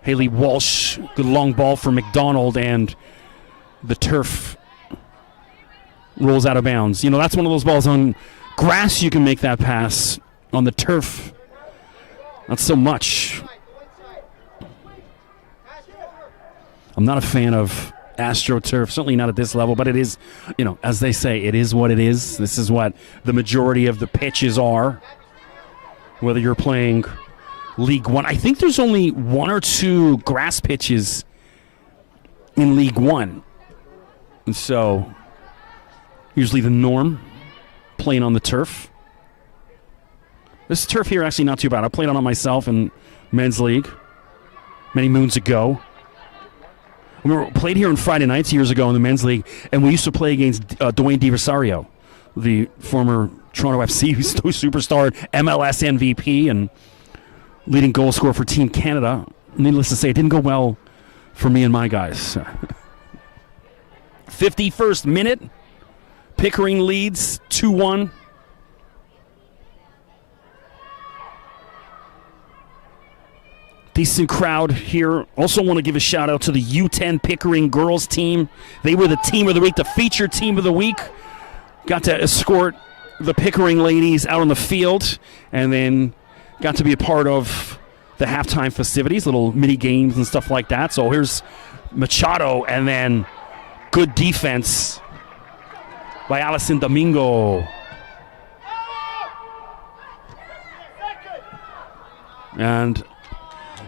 Haley Walsh, good long ball for McDonald, and the turf rolls out of bounds. You know, that's one of those balls on grass you can make that pass. On the turf, not so much. I'm not a fan of AstroTurf, certainly not at this level, but it is, you know, as they say, it is what it is. This is what the majority of the pitches are, whether you're playing League One. I think there's only one or two grass pitches in League One. And so, usually the norm, playing on the turf. This turf here actually not too bad. I played on it myself in men's league many moons ago. I remember played here on Friday nights years ago in the men's league, and we used to play against Dwayne DiVersario, the former Toronto FC superstar, MLS MVP, and leading goal scorer for Team Canada. Needless to say, it didn't go well for me and my guys. 51st minute, Pickering leads 2-1. Decent crowd here. Also want to give a shout out to the U10 Pickering girls team. They were the team of the week, the featured team of the week. Got to escort the Pickering ladies out on the field, and then got to be a part of the halftime festivities, little mini games and stuff like that. So here's Machado, and then good defense by Allison Domingo. And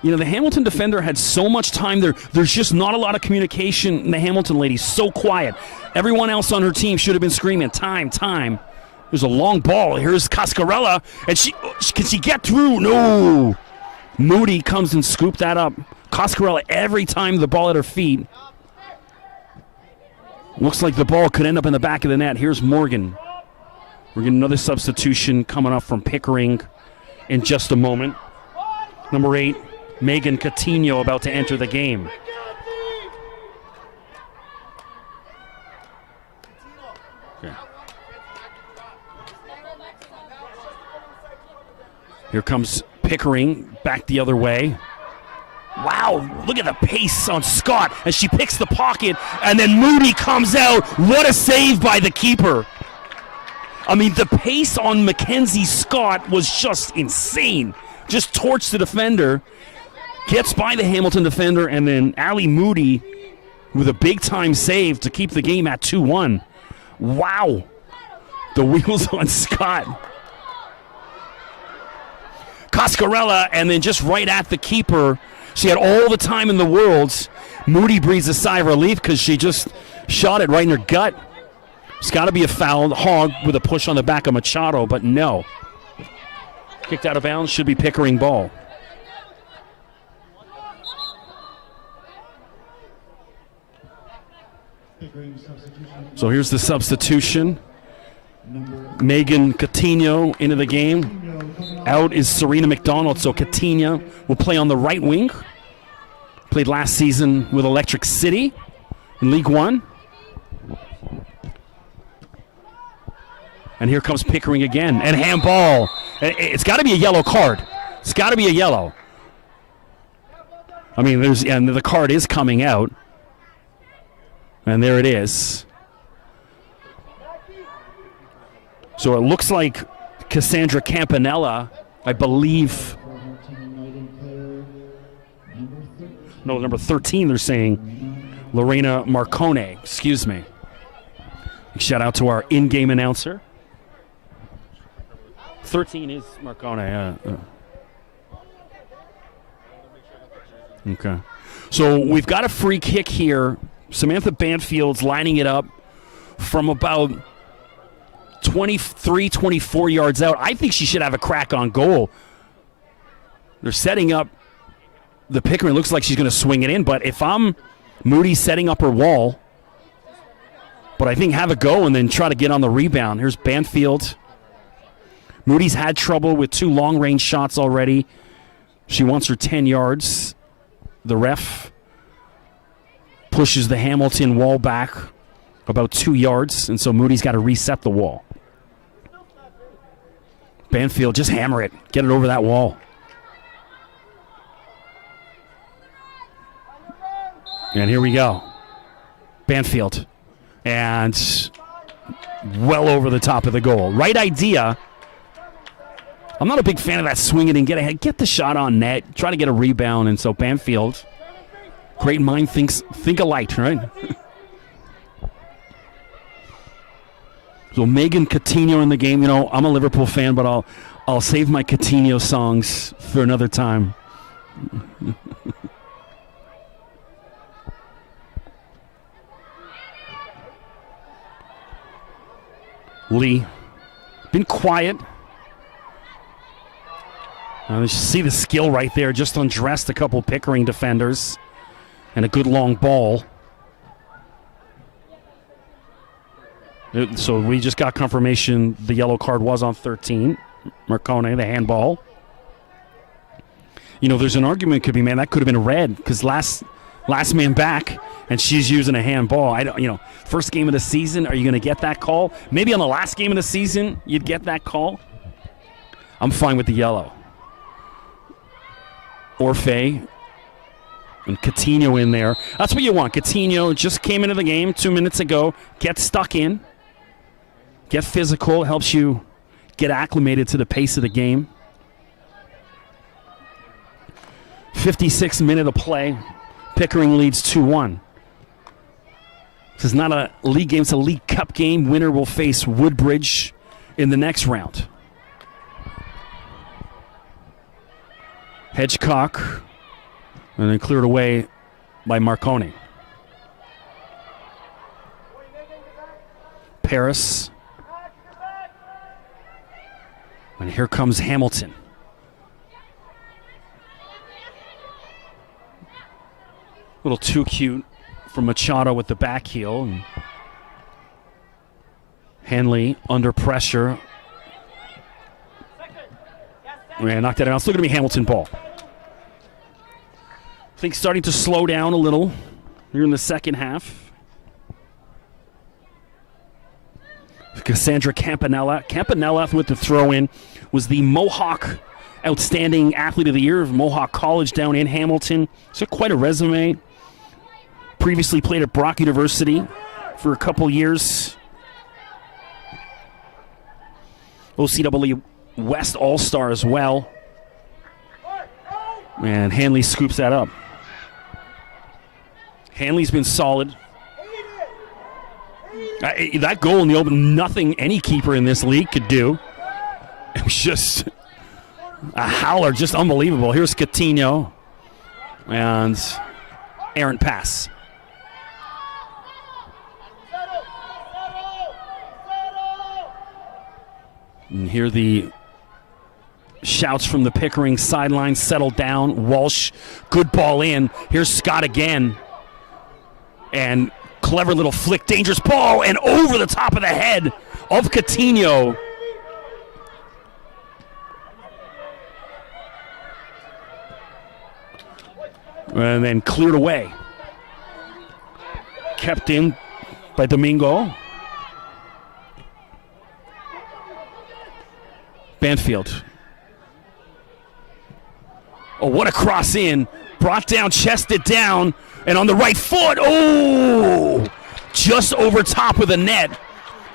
The Hamilton defender had so much time there. There's just not a lot of communication. And the Hamilton lady's so quiet. Everyone else on her team should have been screaming, time, time. There's a long ball. Here's Cascarella. And can she get through? No. Moody comes and scooped that up. Cascarella every time the ball at her feet. Looks like the ball could end up in the back of the net. Here's Morgan. We're getting another substitution coming up from Pickering in just a moment. Number 8, Megan Coutinho about to enter the game. Okay. Here comes Pickering back the other way. Wow, look at the pace on Scott as she picks the pocket, and then Moody comes out. What a save by the keeper. I mean, the pace on Mackenzie Scott was just insane. Just torched the defender, gets by the Hamilton defender, and then Allie Moody with a big-time save to keep the game at 2-1. Wow. The wheels on Scott. Cascarella, and then just right at the keeper. She had all the time in the world. Moody breathes a sigh of relief because she just shot it right in her gut. It's got to be a foul. Hogg with a push on the back of Machado, but no. Kicked out of bounds, should be Pickering ball. So here's the substitution. Megan Coutinho into the game. Out is Serena McDonald, so Coutinho will play on the right wing. Played last season with Electric City in League One. And here comes Pickering again, and handball. It's got to be a yellow card. It's got to be a yellow. I mean, the card is coming out. And there it is. So it looks like Cassandra Campanella, I believe. No, number 13, they're saying. Lorena Marcone, excuse me. Shout out to our in-game announcer. 13 is Marcone. Okay. So we've got a free kick here. Samantha Banfield's lining it up from about 23, 24 yards out. I think she should have a crack on goal. They're setting up the Pickering. Looks like she's going to swing it in, but if I'm Moody setting up her wall, but I think have a go and then try to get on the rebound. Here's Banfield. Moody's had trouble with 2 long-range shots already. She wants her 10 yards. The ref pushes the Hamilton wall back about 2 yards, and so Moody's got to reset the wall. Banfield, just hammer it. Get it over that wall. And here we go. Banfield. And well over the top of the goal. Right idea. I'm not a big fan of that swing it and get ahead. Get the shot on net. Try to get a rebound. And so Banfield, great mind think alike, right? So Megan Coutinho in the game. I'm a Liverpool fan, but I'll save my Coutinho songs for another time. Lee, been quiet. You see the skill right there. Just undressed a couple Pickering defenders. And a good long ball. So we just got confirmation the yellow card was on 13. Marcone, the handball. There's an argument could be, man, that could have been a red because last man back, and she's using a handball. First game of the season, are you going to get that call? Maybe on the last game of the season, you'd get that call. I'm fine with the yellow. Orfe and Coutinho in there. That's what you want. Coutinho just came into the game 2 minutes ago. Get stuck in. Get physical. Helps you get acclimated to the pace of the game. 56th minute of play. Pickering leads 2-1. This is not a league game. It's a League Cup game. Winner will face Woodbridge in the next round. Hedgecock And then cleared away by Marconi. Paris. And here comes Hamilton. A little too cute from Machado with the back heel. And Hanley under pressure. Yeah, knocked that out. It's still going to be Hamilton ball. I think starting to slow down a little here in the second half. Cassandra Campanella. Campanella with the throw-in was the Mohawk Outstanding Athlete of the Year of Mohawk College down in Hamilton. So quite a resume. Previously played at Brock University for a couple years. OCW West All-Star as well. And Hanley scoops that up. Hanley's been solid. That goal in the open, nothing any keeper in this league could do. It was just a howler, just unbelievable. Here's Coutinho and errant pass. And here the shouts from the Pickering sideline, settle down. Walsh, good ball in. Here's Scott again. And clever little flick, dangerous ball, and over the top of the head of Coutinho. And then cleared away. Kept in by Domingo. Banfield. Oh, what a cross in. Brought down, chested down, and on the right foot. Oh! Just over top of the net.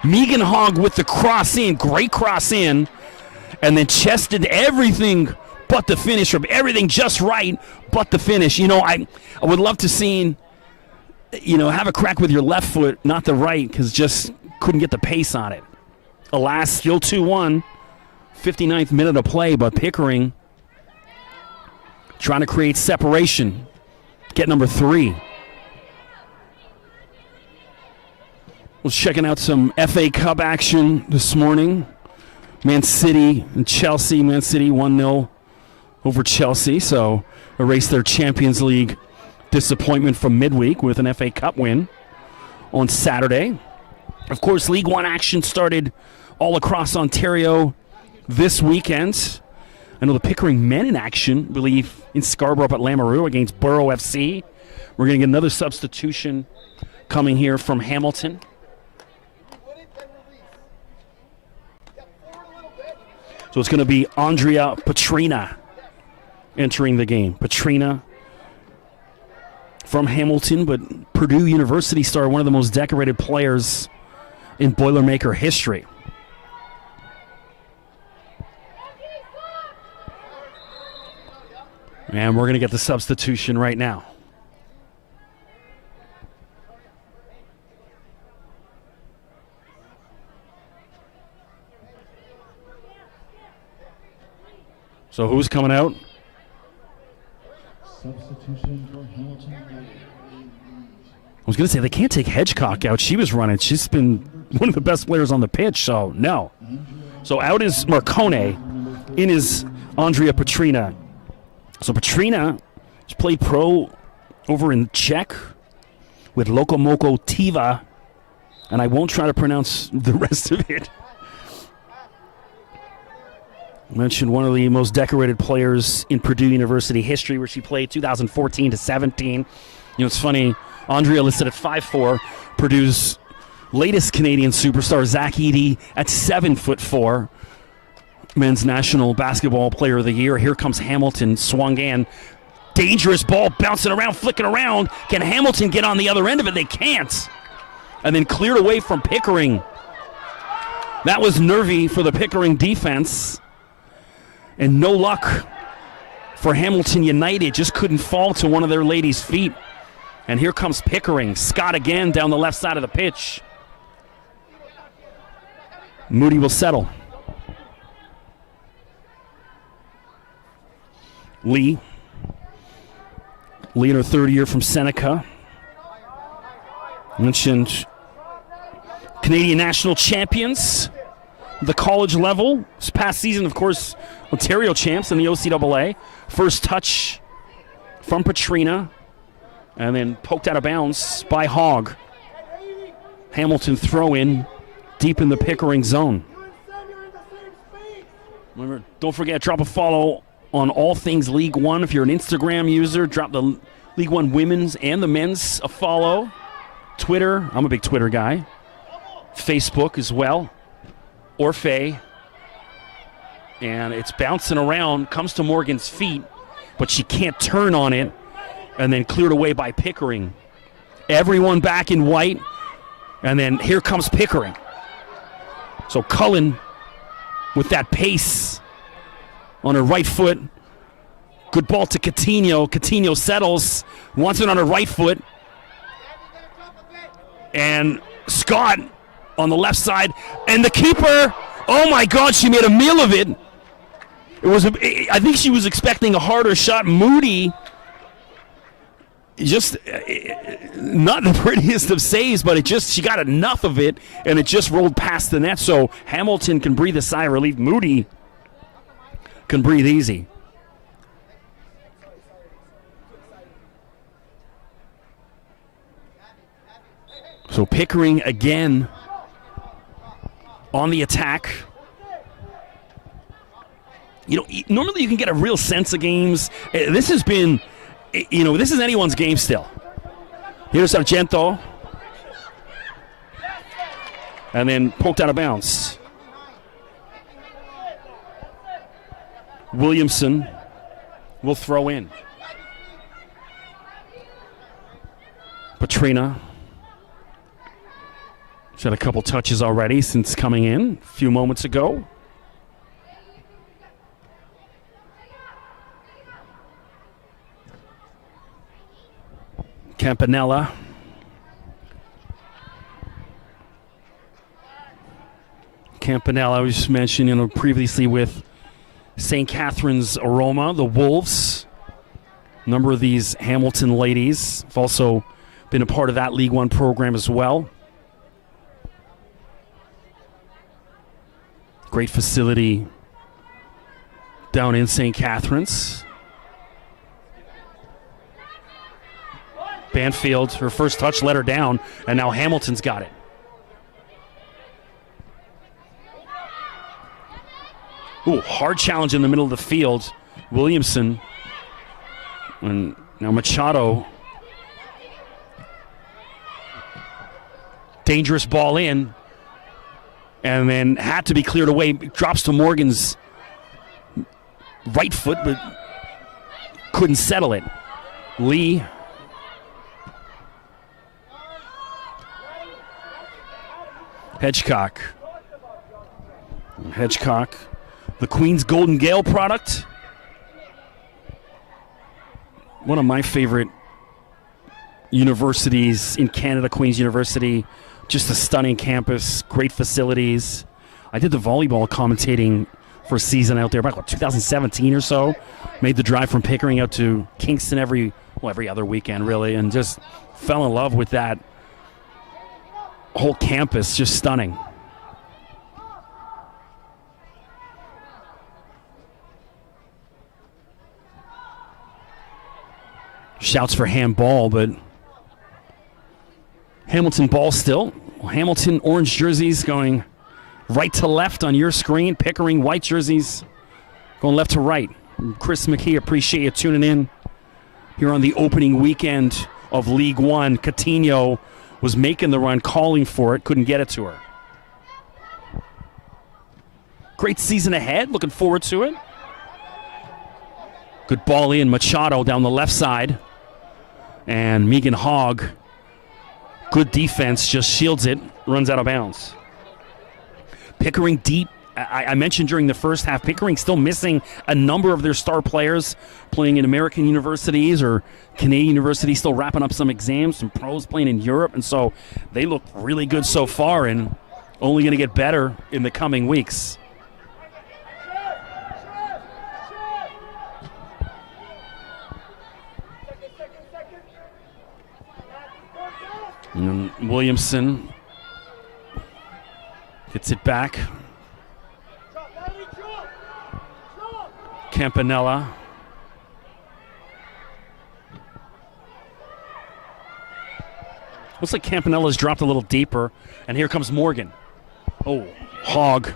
Megan Hogg with the cross in. Great cross in. And then chested everything but the finish. From everything just right but the finish. You know, I would love to see, have a crack with your left foot, not the right, because just couldn't get the pace on it. Alas, still 2-1. 59th minute of play, but Pickering trying to create separation. Get number 3. Was checking out some FA Cup action this morning. Man City and Chelsea. Man City 1-0 over Chelsea, so erased their Champions League disappointment from midweek with an FA Cup win on Saturday. Of course, League One action started all across Ontario this weekend. I know the Pickering men in action, I believe, in Scarborough up at Lamoureux against Borough FC. We're going to get another substitution coming here from Hamilton. So it's going to be Andrea Petrina entering the game. Petrina from Hamilton, but Purdue University star, one of the most decorated players in Boilermaker history. And we're going to get the substitution right now. So who's coming out? Substitution for Hamilton. I was going to say, they can't take Hedgecock out. She was running. She's been one of the best players on the pitch, so no. So out is Marcone. In is Andrea Petrina. So Petrina has played pro over in Czech with Lokomotiv Tiva, and I won't try to pronounce the rest of it. I mentioned one of the most decorated players in Purdue University history, where she played 2014 to 17. It's funny, Andrea listed at 5'4", Purdue's latest Canadian superstar, Zach Edey, at 7'4". Men's National Basketball Player of the Year. Here comes Hamilton, swung in. Dangerous ball, bouncing around, flicking around. Can Hamilton get on the other end of it? They can't. And then cleared away from Pickering. That was nervy for the Pickering defense. And no luck for Hamilton United. Just couldn't fall to one of their ladies' feet. And here comes Pickering. Scott again down the left side of the pitch. Moody will settle. Lee Lee in her third year from Seneca. Mentioned Canadian national champions, the college level. This past season, of course, Ontario champs in the OCAA. First touch from Petrina, and then poked out of bounds by Hogg. Hamilton throw in deep in the Pickering zone. Remember, don't forget, drop a follow on all things League One. If you're an Instagram user, drop the League One women's and the men's a follow. Twitter, I'm a big Twitter guy. Facebook as well. Orfe. And it's bouncing around, comes to Morgan's feet, but she can't turn on it, and then cleared away by Pickering. Everyone back in white, and then here comes Pickering. So Cullen with that pace on her right foot. Good ball to Coutinho. Coutinho settles, wants it on her right foot. And Scott on the left side. And the keeper, oh my God, she made a meal of it. I think she was expecting a harder shot. Moody, just not the prettiest of saves, but she got enough of it, and it just rolled past the net. So Hamilton can breathe a sigh of relief. Moody can breathe easy. So Pickering again on the attack. You know, normally you can get a real sense of games. This has been, this is anyone's game still. Here's Sargento. And then poked out of bounds. Williamson will throw in. Petrina. She's had a couple touches already since coming in a few moments ago. Campanella. Campanella, we just mentioned, previously with St. Catharines Aroma, the Wolves. A number of these Hamilton ladies have also been a part of that League One program as well. Great facility down in St. Catharines. Banfield, her first touch let her down, and now Hamilton's got it. Ooh, hard challenge in the middle of the field. Williamson. And now Machado. Dangerous ball in. And then had to be cleared away. Drops to Morgan's right foot, but couldn't settle it. Lee. Hedgecock. Hedgecock. The Queen's Golden Gale product. One of my favorite universities in Canada, Queen's University. Just a stunning campus, great facilities. I did the volleyball commentating for a season out there back, 2017 or so. Made the drive from Pickering out to Kingston every other weekend, really, and just fell in love with that whole campus. Just stunning. Shouts for handball, but Hamilton ball still. Hamilton orange jerseys going right to left on your screen. Pickering white jerseys going left to right. Chris McKee, appreciate you tuning in here on the opening weekend of League One. Coutinho was making the run, calling for it, couldn't get it to her. Great season ahead, looking forward to it. Good ball in, Machado down the left side. And Megan Hogg, good defense, just shields it, runs out of bounds. Pickering deep. I mentioned during the first half, Pickering still missing a number of their star players playing in American universities or Canadian universities, still wrapping up some exams, some pros playing in Europe. And so they look really good so far and only going to get better in the coming weeks. And then Williamson gets it back. Campanella. Looks like Campanella's dropped a little deeper, and here comes Morgan. Oh, Hogg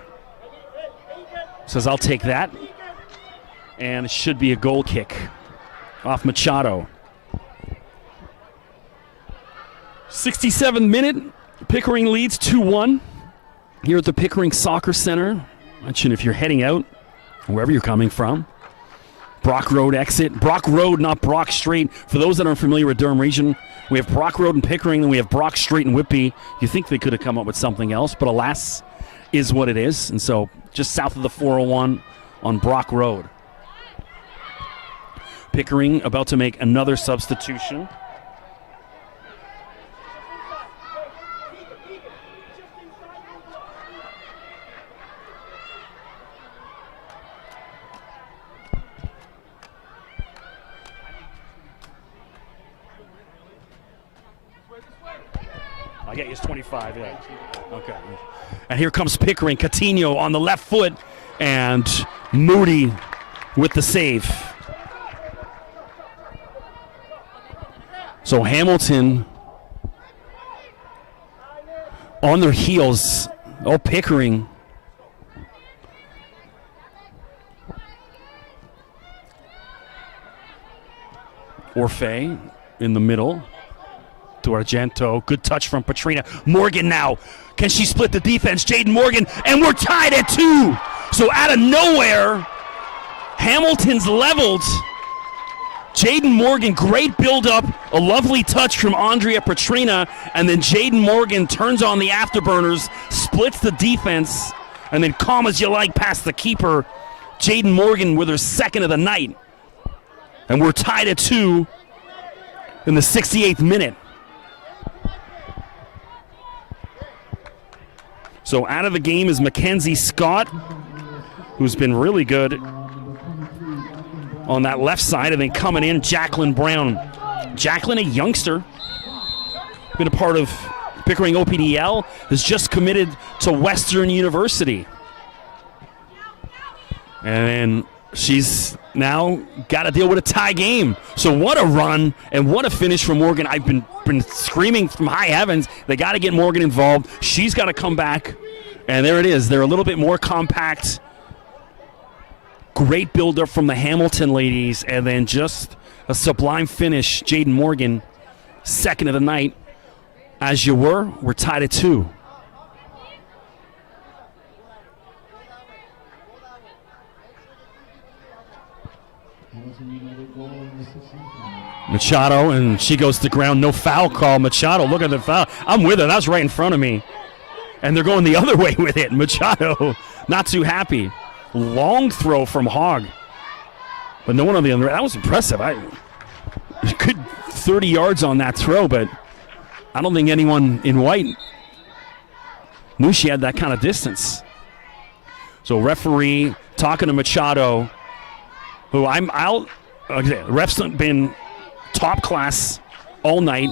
says, I'll take that. And it should be a goal kick off Machado. 67th minute, Pickering leads 2-1 here at the Pickering Soccer Center. Mention if you're heading out, wherever you're coming from. Brock Road exit. Brock Road, not Brock Street. For those that aren't familiar with Durham Region, we have Brock Road in Pickering, and we have Brock Street in Whitby. You think they could have come up with something else, but alas, is what it is. And so just south of the 401 on Brock Road. Pickering about to make another substitution. I get you 25, yeah. Okay. And here comes Pickering. Coutinho on the left foot, and Moody with the save. So Hamilton on their heels. Oh, Pickering. Orfe in the middle. To Argento. Good touch from Petrina. Morgan now. Can she split the defense? Jaden Morgan. And we're tied at 2. So out of nowhere, Hamilton's leveled. Jaden Morgan, great build-up. A lovely touch from Andrea Petrina. And then Jaden Morgan turns on the afterburners, splits the defense, and then calm as you like past the keeper. Jaden Morgan with her second of the night. And we're tied at 2 in the 68th minute. So out of the game is Mackenzie Scott, who's been really good on that left side. And then coming in, Jacqueline Brown. Jacqueline, a youngster, been a part of Pickering OPDL, has just committed to Western University. And she's now got to deal with a tie game. So what a run and what a finish from Morgan. I've been screaming from high heavens. They got to get Morgan involved. She's got to come back. And there it is. They're a little bit more compact. Great build-up from the Hamilton ladies. And then just a sublime finish. Jaden Morgan, second of the night. As you were, we're tied at 2. Machado, and she goes to the ground. No foul call. Machado, look at the foul. I'm with her. That was right in front of me. And they're going the other way with it. Machado, not too happy. Long throw from Hogg. But no one on the other. That was impressive. Good 30 yards on that throw, but I don't think anyone in white knew she had that kind of distance. So referee talking to Machado, who ref's been top class all night.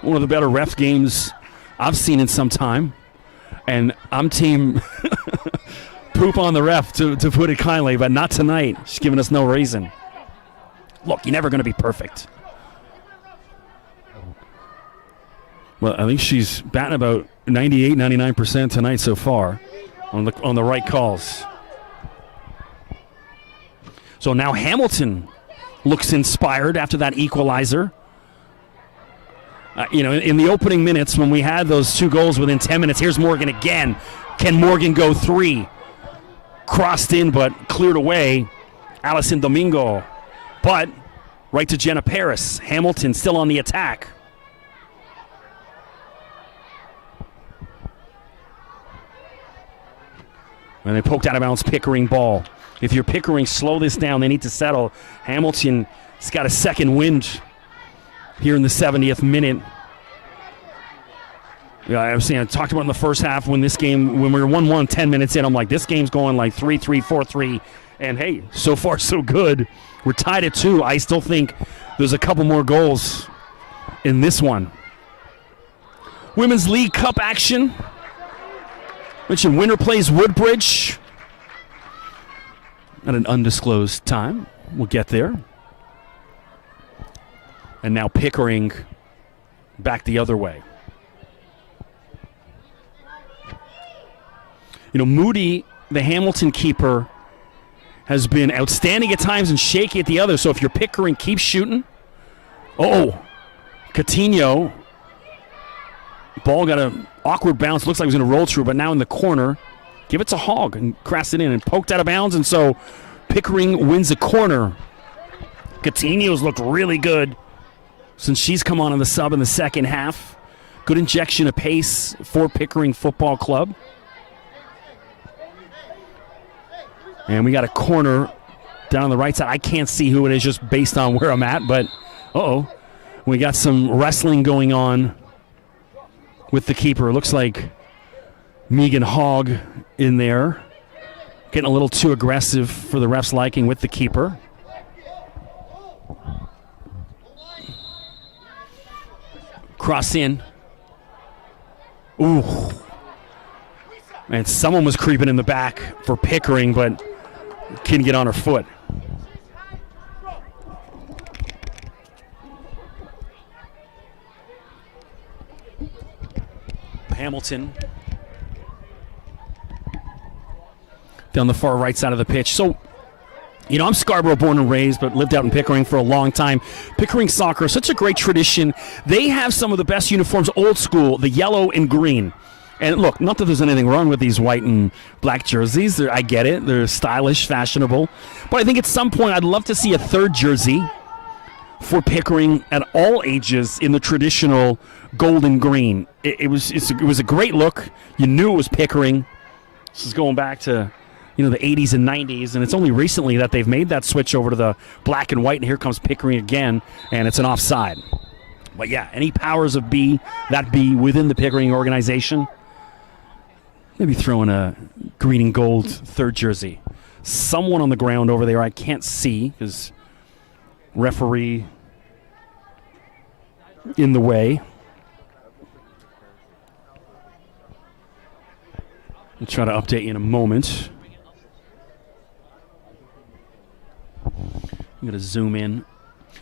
One of the better ref games I've seen in some time. And I'm team poop on the ref, to put it kindly, but not tonight. She's giving us no reason. Look, you're never going to be perfect. Well, I think she's batting about 98, 99% tonight so far on the right calls. So now Hamilton looks inspired after that equalizer. In the opening minutes when we had those 2 goals within 10 minutes, here's Morgan again. Can Morgan go 3? Crossed in but cleared away. Allison Domingo. But right to Jenna Paris. Hamilton still on the attack. And they poked out of bounds Pickering ball. If you're Pickering, slow this down. They need to settle. Hamilton's got a second wind here in the 70th minute. Yeah, I talked about in the first half when we were 1-1, 10 minutes in, I'm like, this game's going like 3-3, 4-3. And hey, so far so good. We're tied at 2. I still think there's a couple more goals in this one. Women's League Cup action. Mentioned winner plays Woodbridge at an undisclosed time. We'll get there. And now Pickering back the other way. You know, Moody, the Hamilton keeper, has been outstanding at times and shaky at the other. So if you're Pickering, keep shooting. Oh, Coutinho. Ball got an awkward bounce. Looks like he was going to roll through, but now in the corner. Give it to Hogg and crossed it in and poked out of bounds. And so Pickering wins a corner. Coutinho's looked really good since she's come on the sub in the second half. Good injection of pace for Pickering Football Club. And we got a corner down on the right side. I can't see who it is just based on where I'm at, but we got some wrestling going on with the keeper. It looks like Megan Hogg in there, getting a little too aggressive for the ref's liking with the keeper. Cross in. Ooh. And someone was creeping in the back for Pickering, but couldn't get on her foot. Hamilton down the far right side of the pitch. So, you know, I'm Scarborough born and raised, but lived out in Pickering for a long time. Pickering soccer, such a great tradition. They have some of the best uniforms, old school, the yellow and green. And look, not that there's anything wrong with these white and black jerseys. I get it. They're stylish, fashionable. But I think at some point I'd love to see a third jersey for Pickering at all ages in the traditional gold and green. It was a great look. You knew it was Pickering. This is going back to, you know, the 80s and 90s, and it's only recently that they've made that switch over to the black and white, and here comes Pickering again, and it's an offside. But yeah, any powers of be within the Pickering organization, maybe throw in a green and gold third jersey. Someone on the ground over there I can't see because referee in the way. I'll try to update you in a moment. I'm going to zoom in.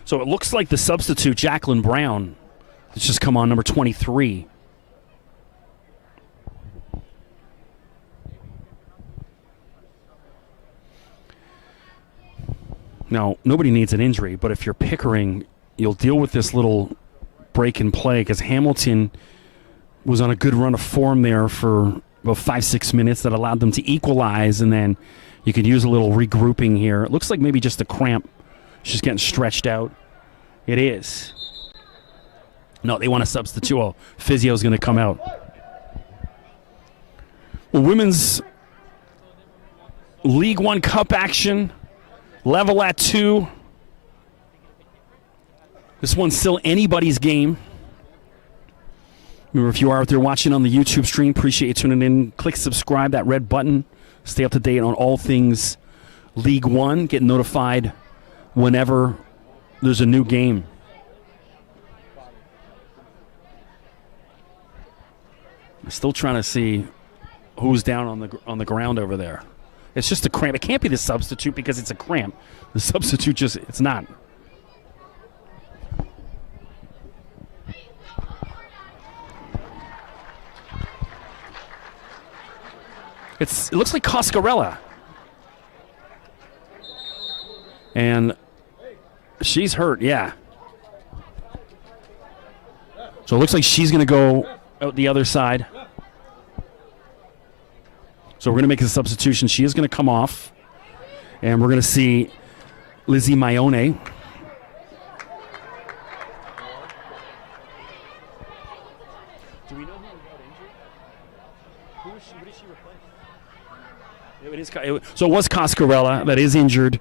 So it looks like the substitute, Jacqueline Brown, has just come on, number 23. Now, nobody needs an injury, but if you're Pickering, you'll deal with this little break in play because Hamilton was on a good run of form there for about 5-6 minutes that allowed them to equalize, and then you could use a little regrouping here. It looks like maybe just a cramp. She's getting stretched out. It is. No, they want to substitute. Oh, physio's going to come out. Well, Women's League One Cup action. Level at 2. This one's still anybody's game. Remember, if you are out there watching on the YouTube stream, appreciate you tuning in. Click subscribe, that red button. Stay up to date on all things League One. Get notified whenever there's a new game. I'm still trying to see who's down on the ground over there. It's just a cramp. It can't be the substitute because it's a cramp. The substitute it's not. It looks like Coscarella. And she's hurt, yeah. So it looks like she's going to go out the other side. So we're going to make a substitution. She is going to come off. And we're going to see Lizzie Maione. Do we know who got injured? Who did she replace? So it was Coscarella that is injured.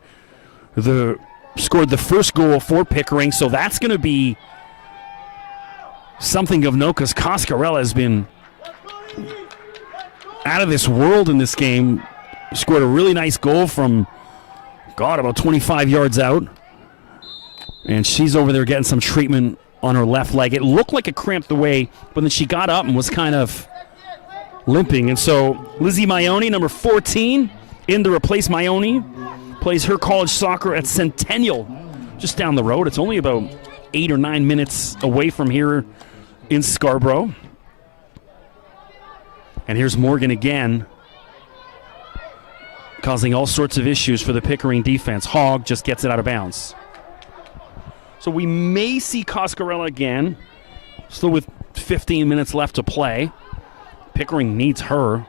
Scored the first goal for Pickering. So that's going to be something of note because Coscarella has been out of this world in this game. Scored a really nice goal from, about 25 yards out. And she's over there getting some treatment on her left leg. It looked like it cramped away, but then she got up and was kind of limping. And so Lizzie Maione, number 14, in to replace Maione, plays her college soccer at Centennial, just down the road. It's only about 8 or 9 minutes away from here in Scarborough. And here's Morgan again, causing all sorts of issues for the Pickering defense. Hogg just gets it out of bounds. So we may see Coscarella again, still with 15 minutes left to play. Pickering needs her,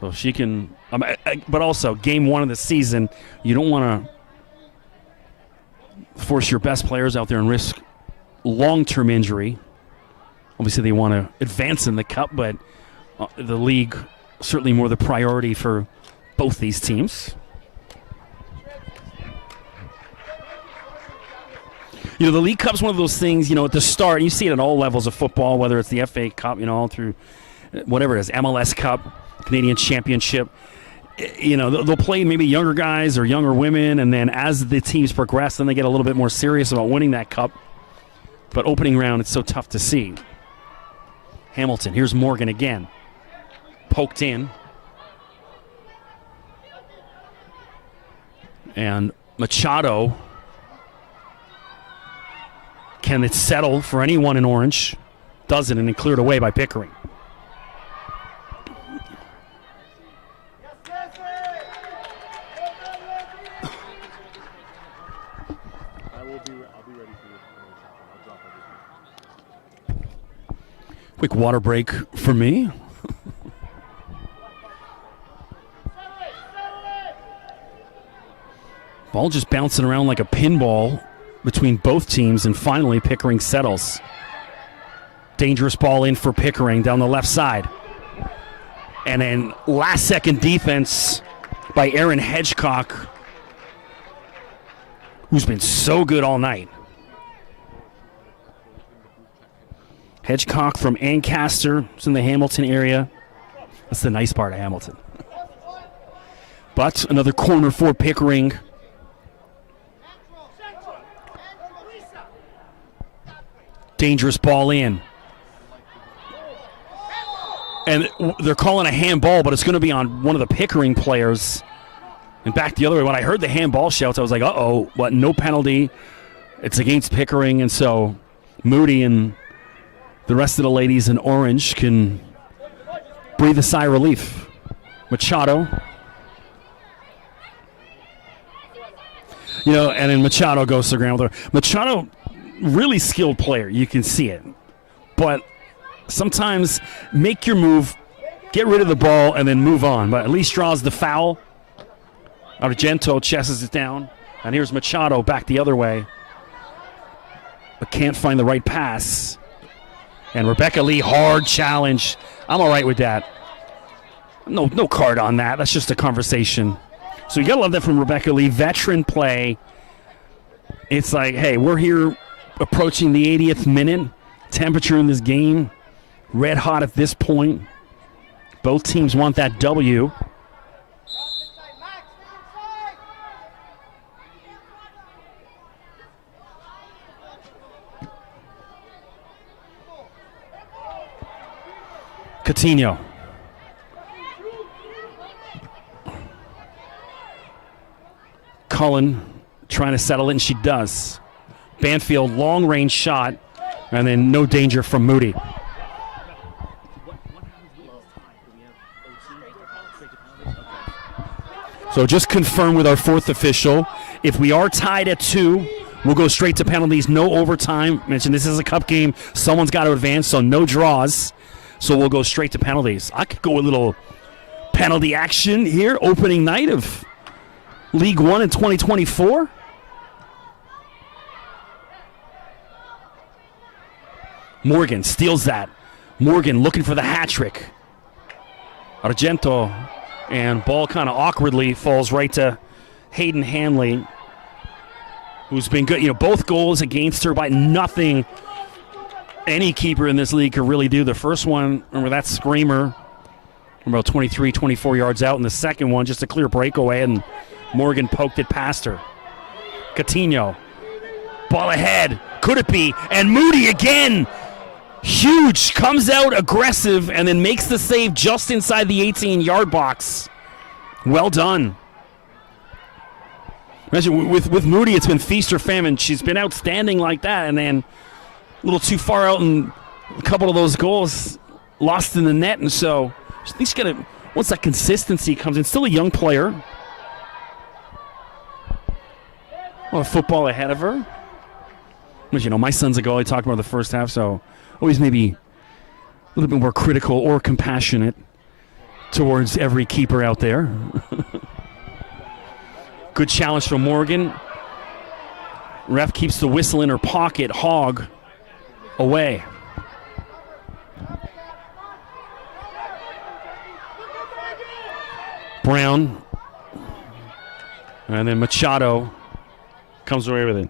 so she can. But also, game 1 of the season, you don't want to force your best players out there and risk long-term injury. Obviously, they want to advance in the cup, but the league certainly more the priority for both these teams. You know, the League Cup's one of those things, at the start, you see it at all levels of football, whether it's the FA Cup, all through whatever it is, MLS Cup, Canadian Championship. They'll play maybe younger guys or younger women, and then as the teams progress, then they get a little bit more serious about winning that cup. But opening round, it's so tough to see. Hamilton, here's Morgan again. Poked in. And Machado, can it settle for anyone in orange? Doesn't, and then cleared away by Pickering. Quick water break for me. Ball just bouncing around like a pinball between both teams, and finally Pickering settles. Dangerous ball in for Pickering down the left side. And then last-second defense by Aaron Hedgecock, who's been so good all night. Hedgecock from Ancaster. It's in the Hamilton area. That's the nice part of Hamilton. But another corner for Pickering. Dangerous ball in. And they're calling a handball, but it's going to be on one of the Pickering players. And back the other way. When I heard the handball shouts, I was like, uh-oh, what, no penalty. It's against Pickering, and so Moody and the rest of the ladies in orange can breathe a sigh of relief. Machado. And then Machado goes to the ground with her. Machado, really skilled player. You can see it. But sometimes make your move, get rid of the ball, and then move on. But at least draws the foul. Argento chesses it down. And here's Machado back the other way. But can't find the right pass. And Rebecca Lee, hard challenge. I'm all right with that. No card on that. That's just a conversation. So you got to love that from Rebecca Lee. Veteran play. It's like, hey, we're here approaching the 80th minute. Temperature in this game, red hot at this point. Both teams want that W. Coutinho. Cullen trying to settle it, and she does. Banfield, long-range shot, and then no danger from Moody. So just confirm with our fourth official. If we are tied at 2, we'll go straight to penalties, no overtime. Mentioned this is a cup game. Someone's got to advance, so no draws. So we'll go straight to penalties. I could go a little penalty action here, opening night of League One in 2024. Morgan steals that. Morgan looking for the hat trick. Argento, and ball kind of awkwardly falls right to Hayden Hanley, who's been good. Both goals against her by nothing any keeper in this league could really do. The first one, remember that screamer from about 23, 24 yards out, and the second one, just a clear breakaway, and Morgan poked it past her. Coutinho. Ball ahead. Could it be? And Moody again. Huge. Comes out aggressive and then makes the save just inside the 18-yard box. Well done. Imagine with Moody, it's been feast or famine. She's been outstanding like that, and then a little too far out, and a couple of those goals lost in the net. And so at least once that consistency comes in, still a young player. Well, football ahead of her. But, my son's a goalie, talking about the first half, so always maybe a little bit more critical or compassionate towards every keeper out there. Good challenge from Morgan. Ref keeps the whistle in her pocket. Hogg away. Brown. And then Machado comes away with it.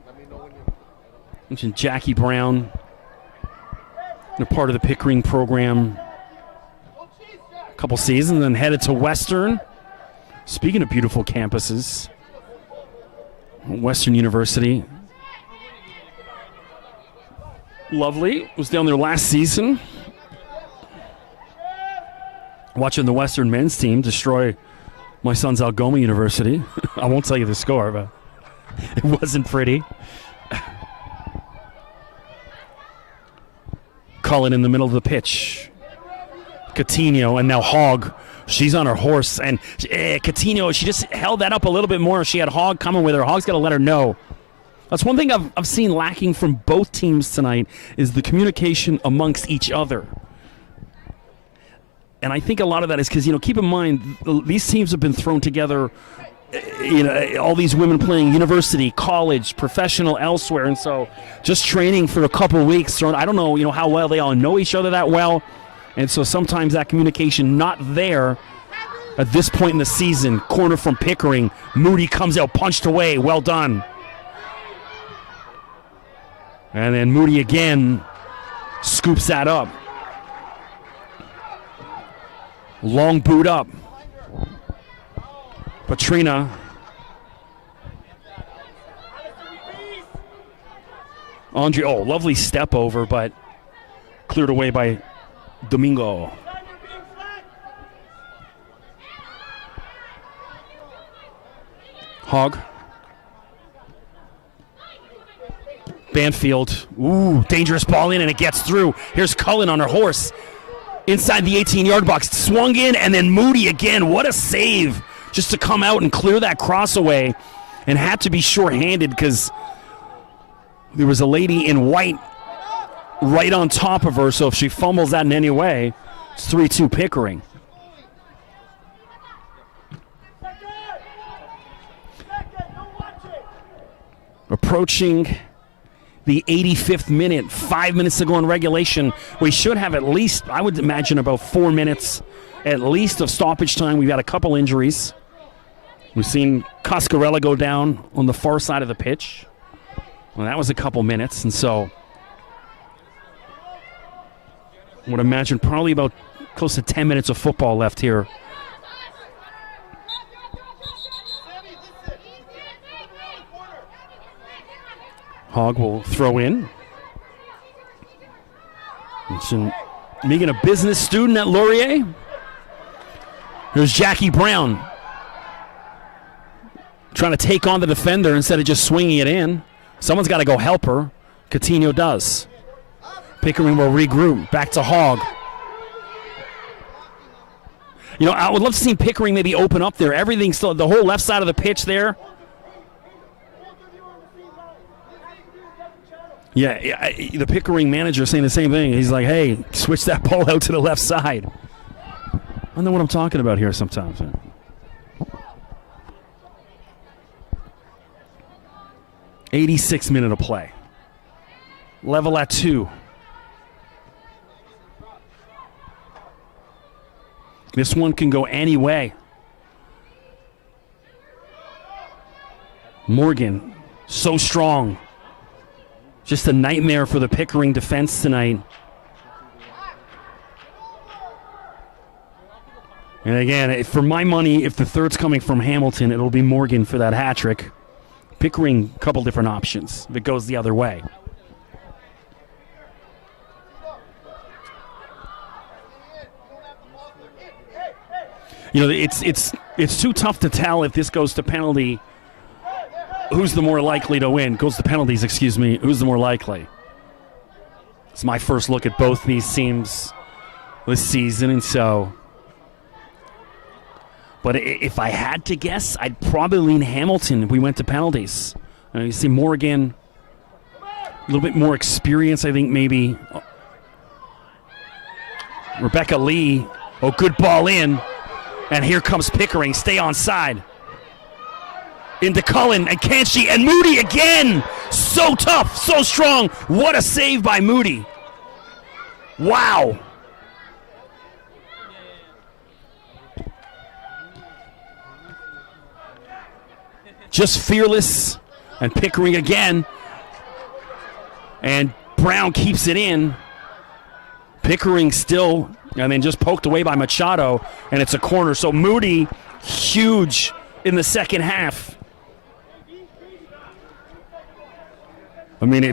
Mentioned Jackie Brown. They're part of the Pickering program a couple seasons, and headed to Western. Speaking of beautiful campuses, Western University. Lovely. Was down there last season. Watching the Western men's team destroy my son's Algoma University. I won't tell you the score, but it wasn't pretty. Cullen in the middle of the pitch. Coutinho, and now Hogg. She's on her horse, and Coutinho, she just held that up a little bit more. She had Hogg coming with her. Hogg's got to let her know. That's one thing I've seen lacking from both teams tonight is the communication amongst each other. And I think a lot of that is because, keep in mind, these teams have been thrown together, all these women playing university, college, professional, elsewhere. And so just training for a couple of weeks, I don't know, how well they all know each other that well. And so sometimes that communication not there at this point in the season. Corner from Pickering. Moody comes out, punched away. Well done. And then Moody again scoops that up. Long boot up. Patrina. Andre, lovely step over, but cleared away by Domingo. Hogg. Banfield. Ooh, dangerous ball in, and it gets through. Here's Cullen on her horse. Inside the 18-yard box. Swung in, and then Moody again. What a save. Just to come out and clear that cross away. And had to be short-handed because there was a lady in white right on top of her, so if she fumbles that in any way, it's 3-2 Pickering. Approaching the 85th minute, 5 minutes to go in regulation. We should have at least, I would imagine, about 4 minutes at least of stoppage time. We've had a couple injuries. We've seen Coscarella go down on the far side of the pitch. Well, that was a couple minutes, and so I would imagine probably about close to 10 minutes of football left here. Hogg will throw in. Megan, a business student at Laurier. There's Jackie Brown trying to take on the defender instead of just swinging it in. Someone's got to go help her. Coutinho does. Pickering will regroup. Back to Hogg. I would love to see Pickering maybe open up there. Everything's still, the whole left side of the pitch there. Yeah, the Pickering manager is saying the same thing. He's like, hey, switch that ball out to the left side. I don't know what I'm talking about here sometimes. 86 minute of play. Level at 2. This one can go any way. Morgan, so strong. Just a nightmare for the Pickering defense tonight. And again, for my money, if the third's coming from Hamilton, it'll be Morgan for that hat trick. Pickering, a couple different options if it goes the other way. You know, it's too tough to tell if this goes to penalty. Who's the more likely to win? Goes to penalties, excuse me. Who's the more likely? It's my first look at both these teams this season, and so. But if I had to guess, I'd probably lean Hamilton if we went to penalties. You see Morgan, a little bit more experience, I think maybe. Rebecca Lee, good ball in. And here comes Pickering, stay on side. Into Cullen, and can she? And Moody again! So tough, so strong. What a save by Moody. Wow. Just fearless. And Pickering again. And Brown keeps it in. Pickering still, and then just poked away by Machado, and it's a corner. So Moody, huge in the second half. I mean,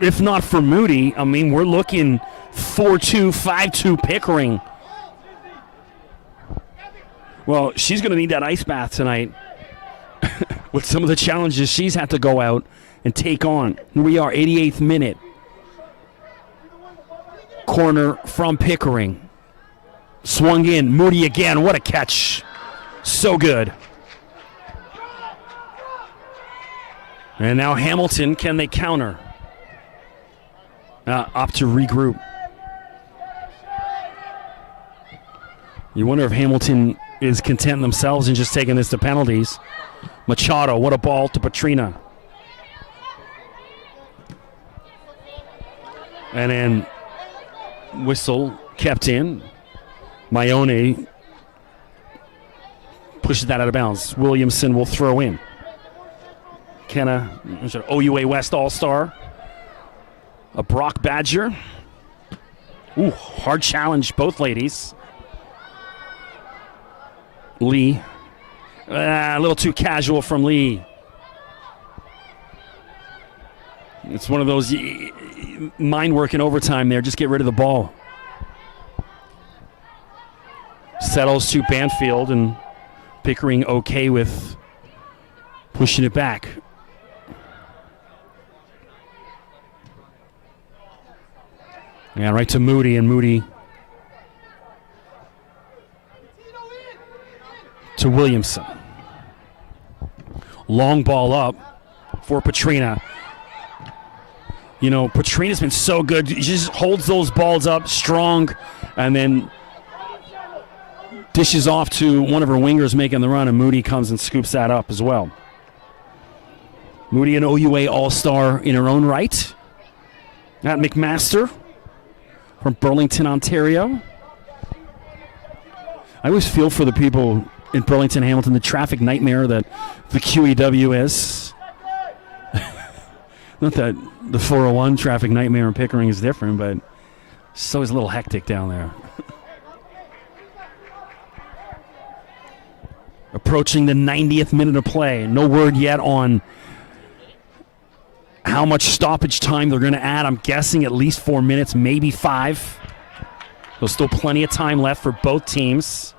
if not for Moody, I mean, we're looking 4-2, 5-2 Pickering. Well, she's going to need that ice bath tonight with some of the challenges she's had to go out and take on. Here we are, 88th minute. Corner from Pickering. Swung in. Moody again. What a catch. So good. And now Hamilton. Can they counter? Opt to regroup. You wonder if Hamilton is content themselves in just taking this to penalties. Machado. What a ball to Petrina. And then whistle kept in. Maione pushes that out of bounds. Williamson will throw in. Kenna, OUA West All-Star. A Brock Badger. Ooh, hard challenge, both ladies. Lee. A little too casual from Lee. It's one of those mind work in overtime there. Just get rid of the ball. Settles to Banfield, and Pickering okay with pushing it back. Yeah, right to Moody, and Moody to Williamson. Long ball up for Petrina. You know, Petrina's been so good. She just holds those balls up strong and then dishes off to one of her wingers making the run, and Moody comes and scoops that up as well. Moody, an OUA All-Star in her own right. Matt McMaster from Burlington, Ontario. I always feel for the people in Burlington, Hamilton, the traffic nightmare that the QEW is. Not that the 401 traffic nightmare in Pickering is different, but it's always a little hectic down there. Approaching the 90th minute of play. No word yet on how much stoppage time they're going to add. I'm guessing at least 4 minutes, maybe 5. There's still plenty of time left for both teams.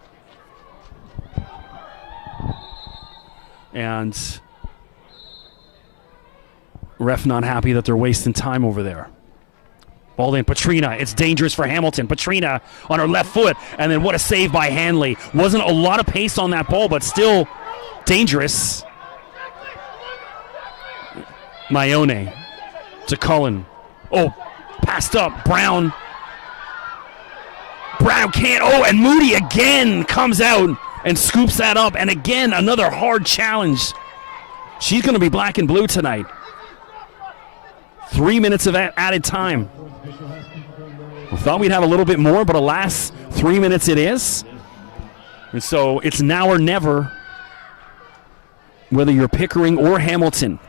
And ref not happy that they're wasting time over there. Ball in, Petrina. It's dangerous for Hamilton. Petrina on her left foot. And then what a save by Hanley. Wasn't a lot of pace on that ball, but still dangerous. Maione to Cullen. Oh, passed up. Brown. Brown can't. Oh, and Moody again comes out and scoops that up. And again, another hard challenge. She's going to be black and blue tonight. 3 minutes of added time. I thought we'd have a little bit more, but alas, 3 minutes it is. And so it's now or never, whether you're Pickering or Hamilton.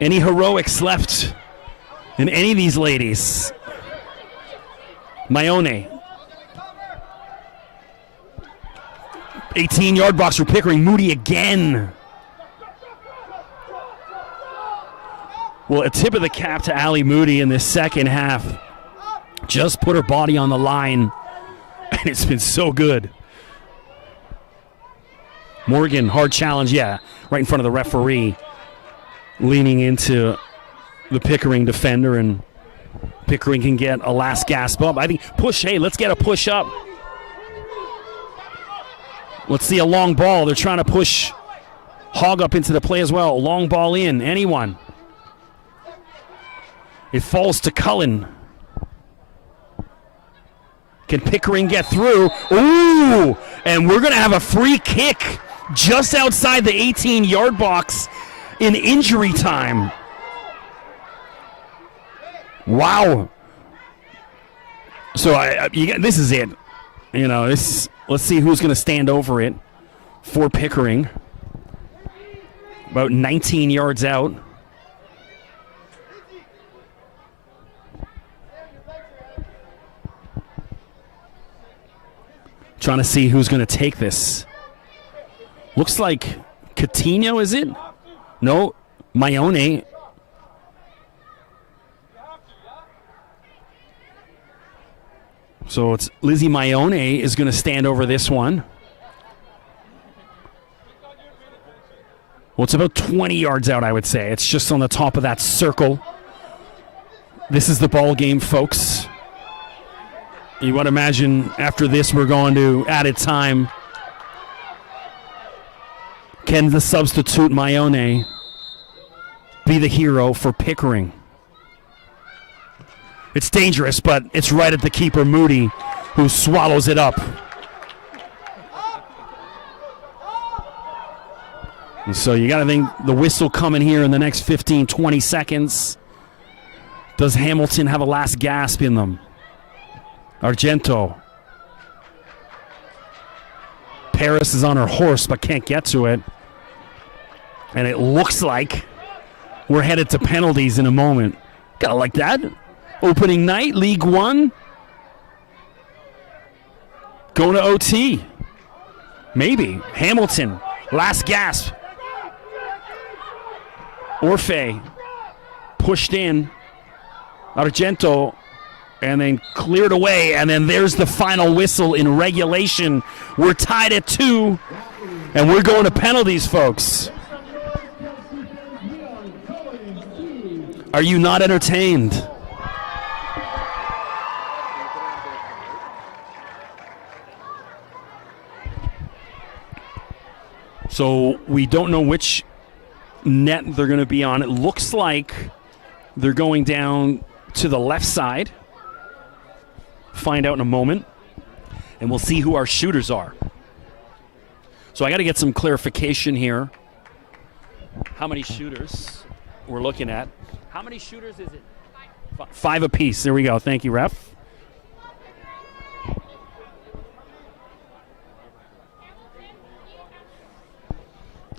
Any heroics left in any of these ladies? Maione 18-yard box for Pickering. Moody again. Well, a tip of the cap to Allie Moody in this second half. Just put her body on the line, and it's been so good. Morgan, hard challenge, yeah, right in front of the referee, leaning into the Pickering defender, and Pickering can get a last gasp up. I think push, hey, let's get a push up. Let's see a long ball. They're trying to push Hogg up into the play as well. Long ball in, anyone. It falls to Cullen. Can Pickering get through? Ooh! And we're going to have a free kick just outside the 18-yard box in injury time. Wow. So this is it. Let's see who's going to stand over it for Pickering. About 19 yards out. Trying to see who's going to take this. Looks like Coutinho, is it? No, Maione. So it's Lizzie Maione is going to stand over this one. Well, it's about 20 yards out, I would say. It's just on the top of that circle. This is the ball game, folks. You would imagine after this we're going to added time. Can the substitute Maione be the hero for Pickering? It's dangerous, but it's right at the keeper, Moody, who swallows it up. And so you got to think the whistle coming here in the next 15, 20 seconds. Does Hamilton have a last gasp in them? Argento. Paris is on her horse but can't get to it. And it looks like we're headed to penalties in a moment. Gotta like that. Opening night, League One. Going to OT. Maybe. Hamilton. Last gasp. Orfe. Pushed in. Argento. And then cleared away, and then there's the final whistle in regulation. We're tied at 2, and we're going to penalties, folks. Are you not entertained? So we don't know which net they're going to be on. It looks like they're going down to the left side. Find out in a moment, and we'll see who our shooters are. So I got to get some clarification here. How many shooters we're looking at? How many shooters is it? 5 apiece. There we go. Thank you, ref.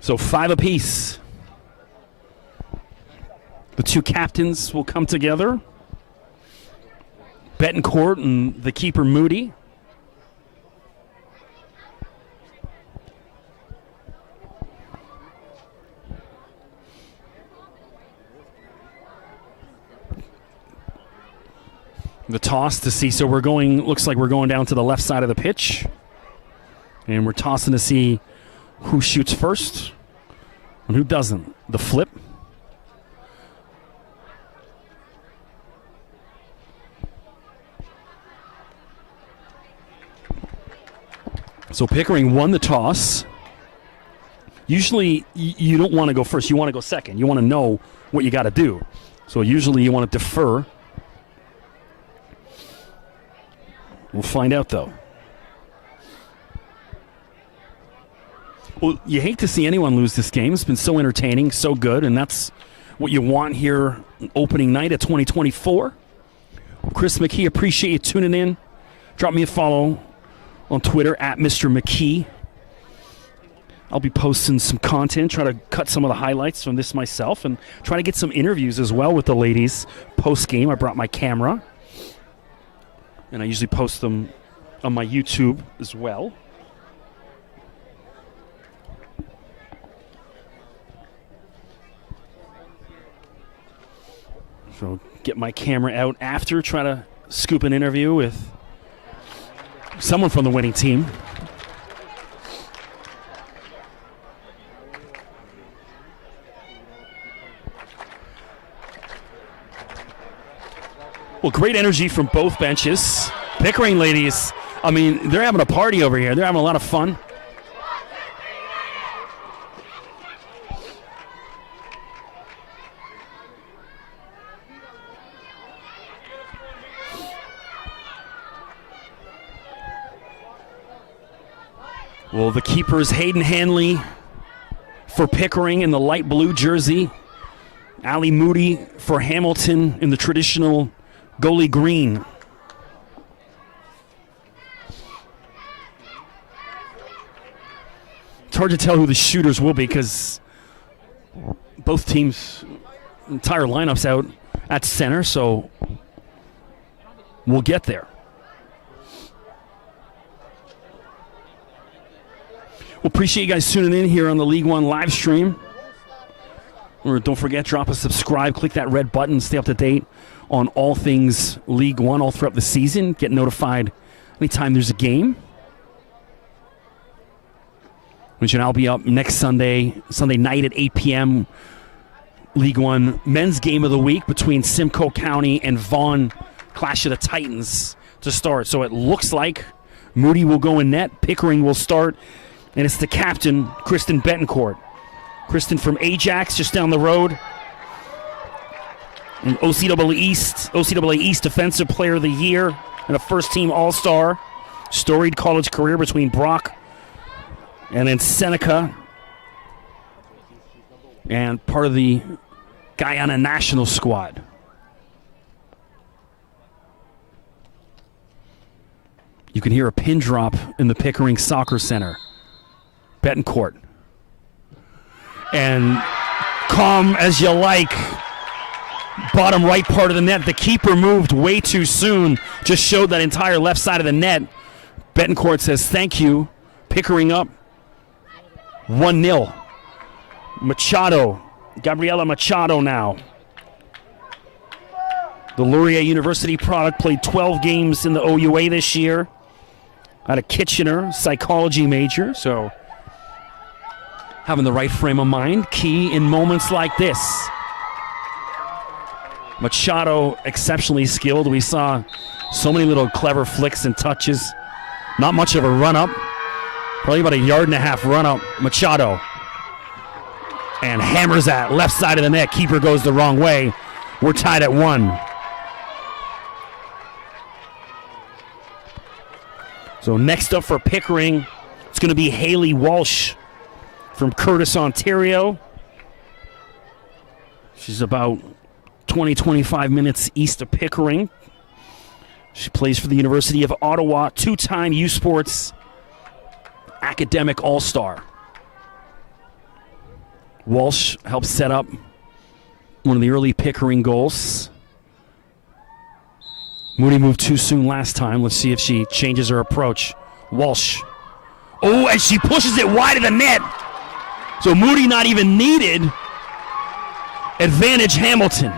So 5 apiece. The 2 captains will come together. Betancourt and the keeper, Moody. The toss to see. So we're going, looks like we're going down to the left side of the pitch. And we're tossing to see who shoots first and who doesn't. The flip. So Pickering won the toss. Usually you don't want to go first. You want to go second. You want to know what you got to do. So usually you want to defer. We'll find out, though. Well, you hate to see anyone lose this game. It's been so entertaining, so good, and that's what you want here opening night at 2024. Chris McKee, appreciate you tuning in. Drop me a follow on Twitter at Mr. McKee. I'll be posting some content, try to cut some of the highlights from this myself, and try to get some interviews as well with the ladies post-game. I brought my camera, and I usually post them on my YouTube as well. So get my camera out after, try to scoop an interview with someone from the winning team. Well, great energy from both benches. Pickering ladies, I mean, they're having a party over here. They're having a lot of fun. Well, the keeper is Hayden Hanley for Pickering in the light blue jersey. Allie Moody for Hamilton in the traditional goalie green. It's hard to tell who the shooters will be because both teams' entire lineup's out at center, so we'll get there. Well, appreciate you guys tuning in here on the League One live stream. Or don't forget, drop a subscribe, click that red button, stay up to date on all things League One all throughout the season. Get notified anytime there's a game. Which I'll be up next Sunday night at 8 p.m. League One men's game of the week between Simcoe County and Vaughan, Clash of the Titans to start. So it looks like Moody will go in net, Pickering will start, and it's the captain, Kristen Betancourt. Kristen from Ajax, just down the road. An OCAA East Defensive Player of the Year and a first-team All-Star. Storied college career between Brock and then Seneca. And part of the Guyana national squad. You can hear a pin drop in the Pickering Soccer Center. Betancourt. And calm as you like. Bottom right part of the net. The keeper moved way too soon. Just showed that entire left side of the net. Betancourt says thank you. Pickering up 1-0. Machado. Gabriela Machado now. The Laurier University product played 12 games in the OUA this year. Out of Kitchener, psychology major, so having the right frame of mind, key in moments like this. Machado, exceptionally skilled. We saw so many little clever flicks and touches. Not much of a run-up. Probably about a yard and a half run-up. Machado. And hammers that left side of the net. Keeper goes the wrong way. We're tied at 1. So next up for Pickering, it's going to be Haley Walsh from Curtis, Ontario. She's about 20-25 minutes east of Pickering. She plays for the University of Ottawa, two-time U Sports academic all-star. Walsh helped set up one of the early Pickering goals. Moody moved too soon last time. Let's see if she changes her approach. Walsh. Oh, and she pushes it wide of the net. So Moody not even needed. Advantage Hamilton.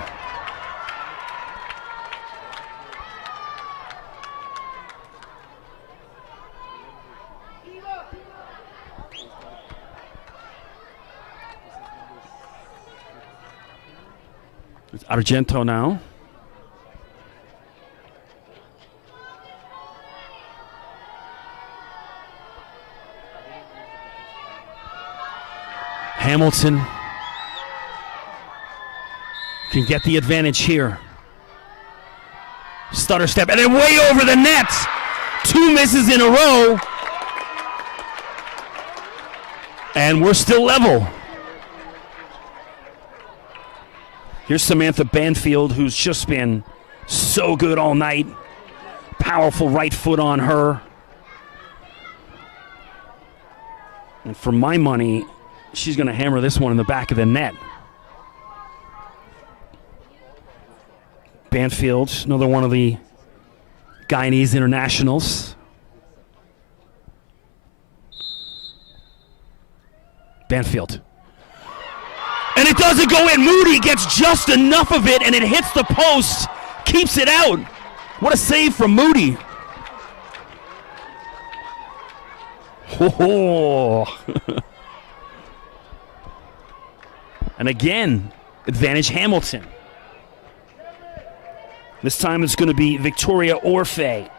It's Argento now. Hamilton can get the advantage here. Stutter step, and then way over the net. 2 misses in a row. And we're still level. Here's Samantha Banfield, who's just been so good all night. Powerful right foot on her. And for my money, she's going to hammer this one in the back of the net. Banfield, another one of the Guyanese internationals. Banfield. And it doesn't go in. Moody gets just enough of it, and it hits the post, keeps it out. What a save from Moody. Oh. And again, advantage Hamilton. This time it's going to be Victoria Orfe.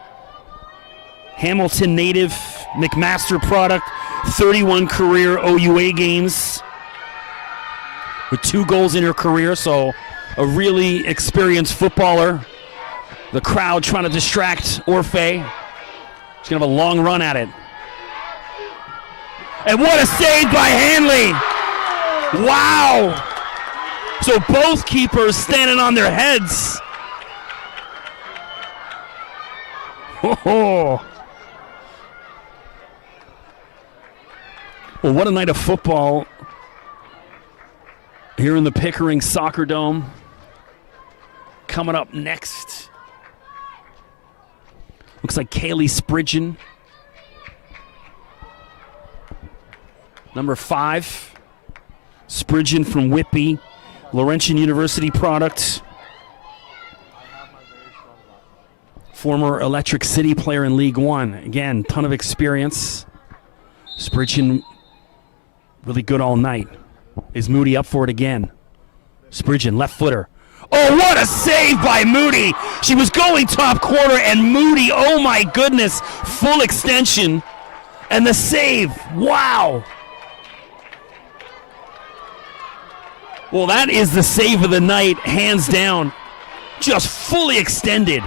Hamilton native, McMaster product, 31 career OUA games with 2 goals in her career, so a really experienced footballer. The crowd trying to distract Orfe. She's going to have a long run at it. And what a save by Hanley! Wow! So both keepers standing on their heads. Oh. Well, what a night of football here in the Pickering Soccer Dome. Coming up next, looks like Kaylee Spridgen, number 5. Spridgen from Whitby, Laurentian University product. Former Electric City player in League One. Again, ton of experience. Spridgen, really good all night. Is Moody up for it again? Spridgen, left footer. Oh, what a save by Moody! She was going top corner, and Moody, oh my goodness, full extension. And the save, wow! Well, that is the save of the night, hands down. Just fully extended.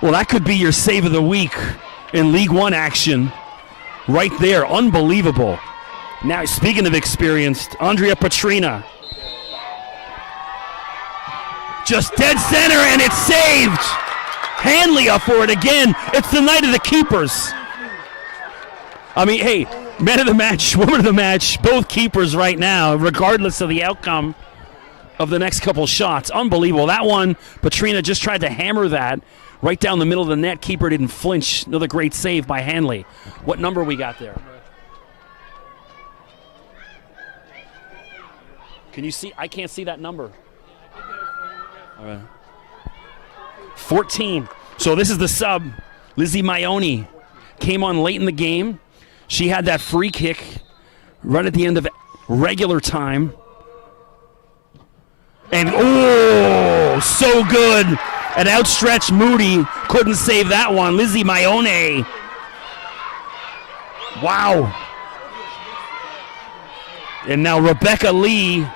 Well, that could be your save of the week in League One action. Right there, unbelievable. Now, speaking of experienced, Andrea Petrina. Just dead center, and it's saved. Hanley up for it again. It's the night of the keepers. I mean, hey, man of the match, woman of the match, both keepers right now, regardless of the outcome of the next couple shots. Unbelievable. That one, Petrina just tried to hammer that right down the middle of the net. Keeper didn't flinch. Another great save by Hanley. What number we got there? Can you see? I can't see that number. All right. 14. So this is the sub. Lizzie Maione came on late in the game. She had that free kick right at the end of regular time. And, oh, so good. An outstretched Moody couldn't save that one. Lizzie Maione. Wow. And now Rebecca Lee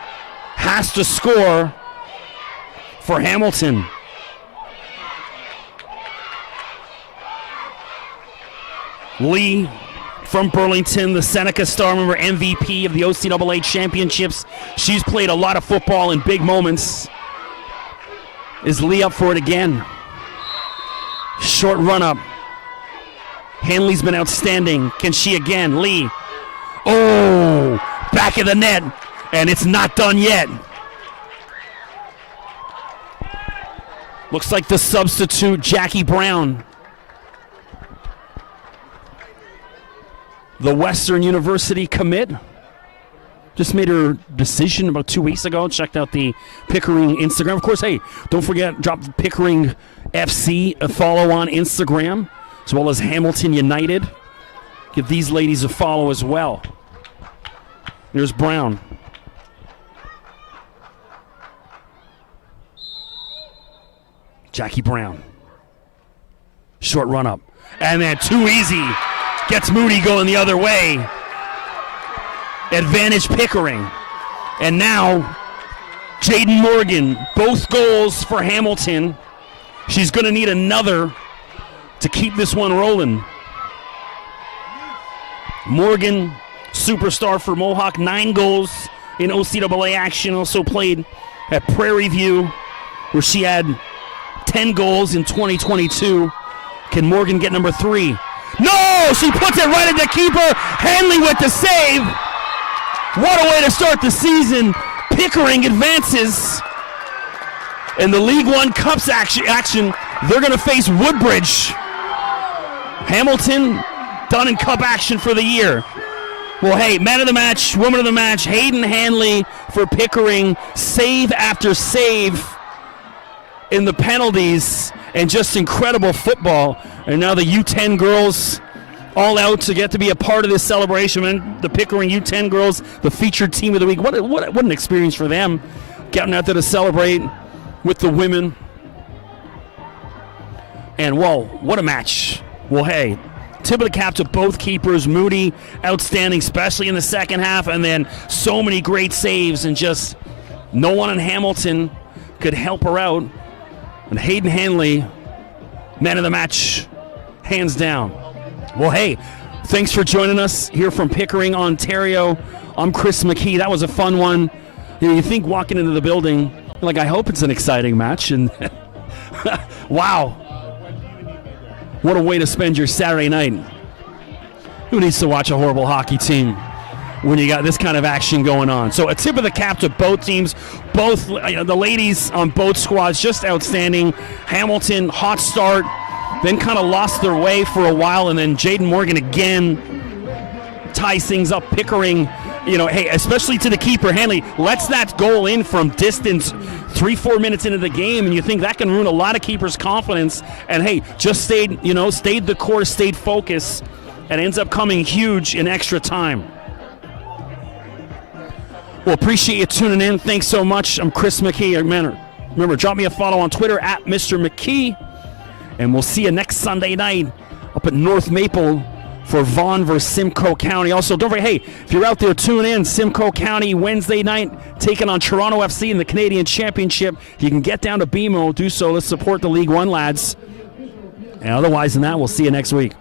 has to score for Hamilton. Lee from Burlington, the Seneca Star member, MVP of the OCAA championships. She's played a lot of football in big moments. Is Lee up for it again? Short run up. Hanley's been outstanding. Can she again? Lee. Oh, back of the net. And it's not done yet. Looks like the substitute, Jackie Brown. The Western University commit. Just made her decision about 2 weeks ago. Checked out the Pickering Instagram. Of course, hey, don't forget, drop Pickering FC a follow on Instagram, as well as Hamilton United. Give these ladies a follow as well. There's Brown. Jackie Brown. Short run up. And then too easy. Gets Moody going the other way. Advantage Pickering. And now, Jaden Morgan. Both goals for Hamilton. She's going to need another to keep this one rolling. Morgan, superstar for Mohawk. 9 goals in OCAA action. Also played at Prairie View, where she had 10 goals in 2022. Can Morgan get number 3? No! She puts it right at the keeper. Hanley with the save. What a way to start the season. Pickering advances. In the League One Cups action, they're going to face Woodbridge. Hamilton done in Cup action for the year. Well, hey, man of the match, woman of the match, Hayden Hanley for Pickering. Save after save in the penalties and just incredible football. And now the U10 girls all out to get to be a part of this celebration. And the Pickering U10 girls, the featured team of the week. What an experience for them, getting out there to celebrate with the women. And, whoa, what a match. Well, hey, tip of the cap to both keepers. Moody, outstanding, especially in the second half. And then so many great saves, and just no one in Hamilton could help her out. And Hayden Hanley, man of the match, hands down. Well, hey, thanks for joining us here from Pickering, Ontario. I'm Chris McKee. That was a fun one. You think walking into the building, like, I hope it's an exciting match. And wow. What a way to spend your Saturday night. Who needs to watch a horrible hockey team when you got this kind of action going on? So a tip of the cap to both teams. Both the ladies on both squads, just outstanding. Hamilton, hot start, then kind of lost their way for a while, and then Jaden Morgan again ties things up. Pickering, hey, especially to the keeper, Hanley, lets that goal in from distance 3-4 minutes into the game, and you think that can ruin a lot of keepers' confidence. And hey, just stayed the course, stayed focused, and ends up coming huge in extra time. Well, appreciate you tuning in. Thanks so much. I'm Chris McKee. Remember, drop me a follow on Twitter at Mr. McKee, and we'll see you next Sunday night up at North Maple for Vaughan versus Simcoe County. Also, don't forget, hey, if you're out there, tune in. Simcoe County Wednesday night taking on Toronto FC in the Canadian Championship. If you can get down to BMO, do so. Let's support the League One lads. And otherwise than that, we'll see you next week.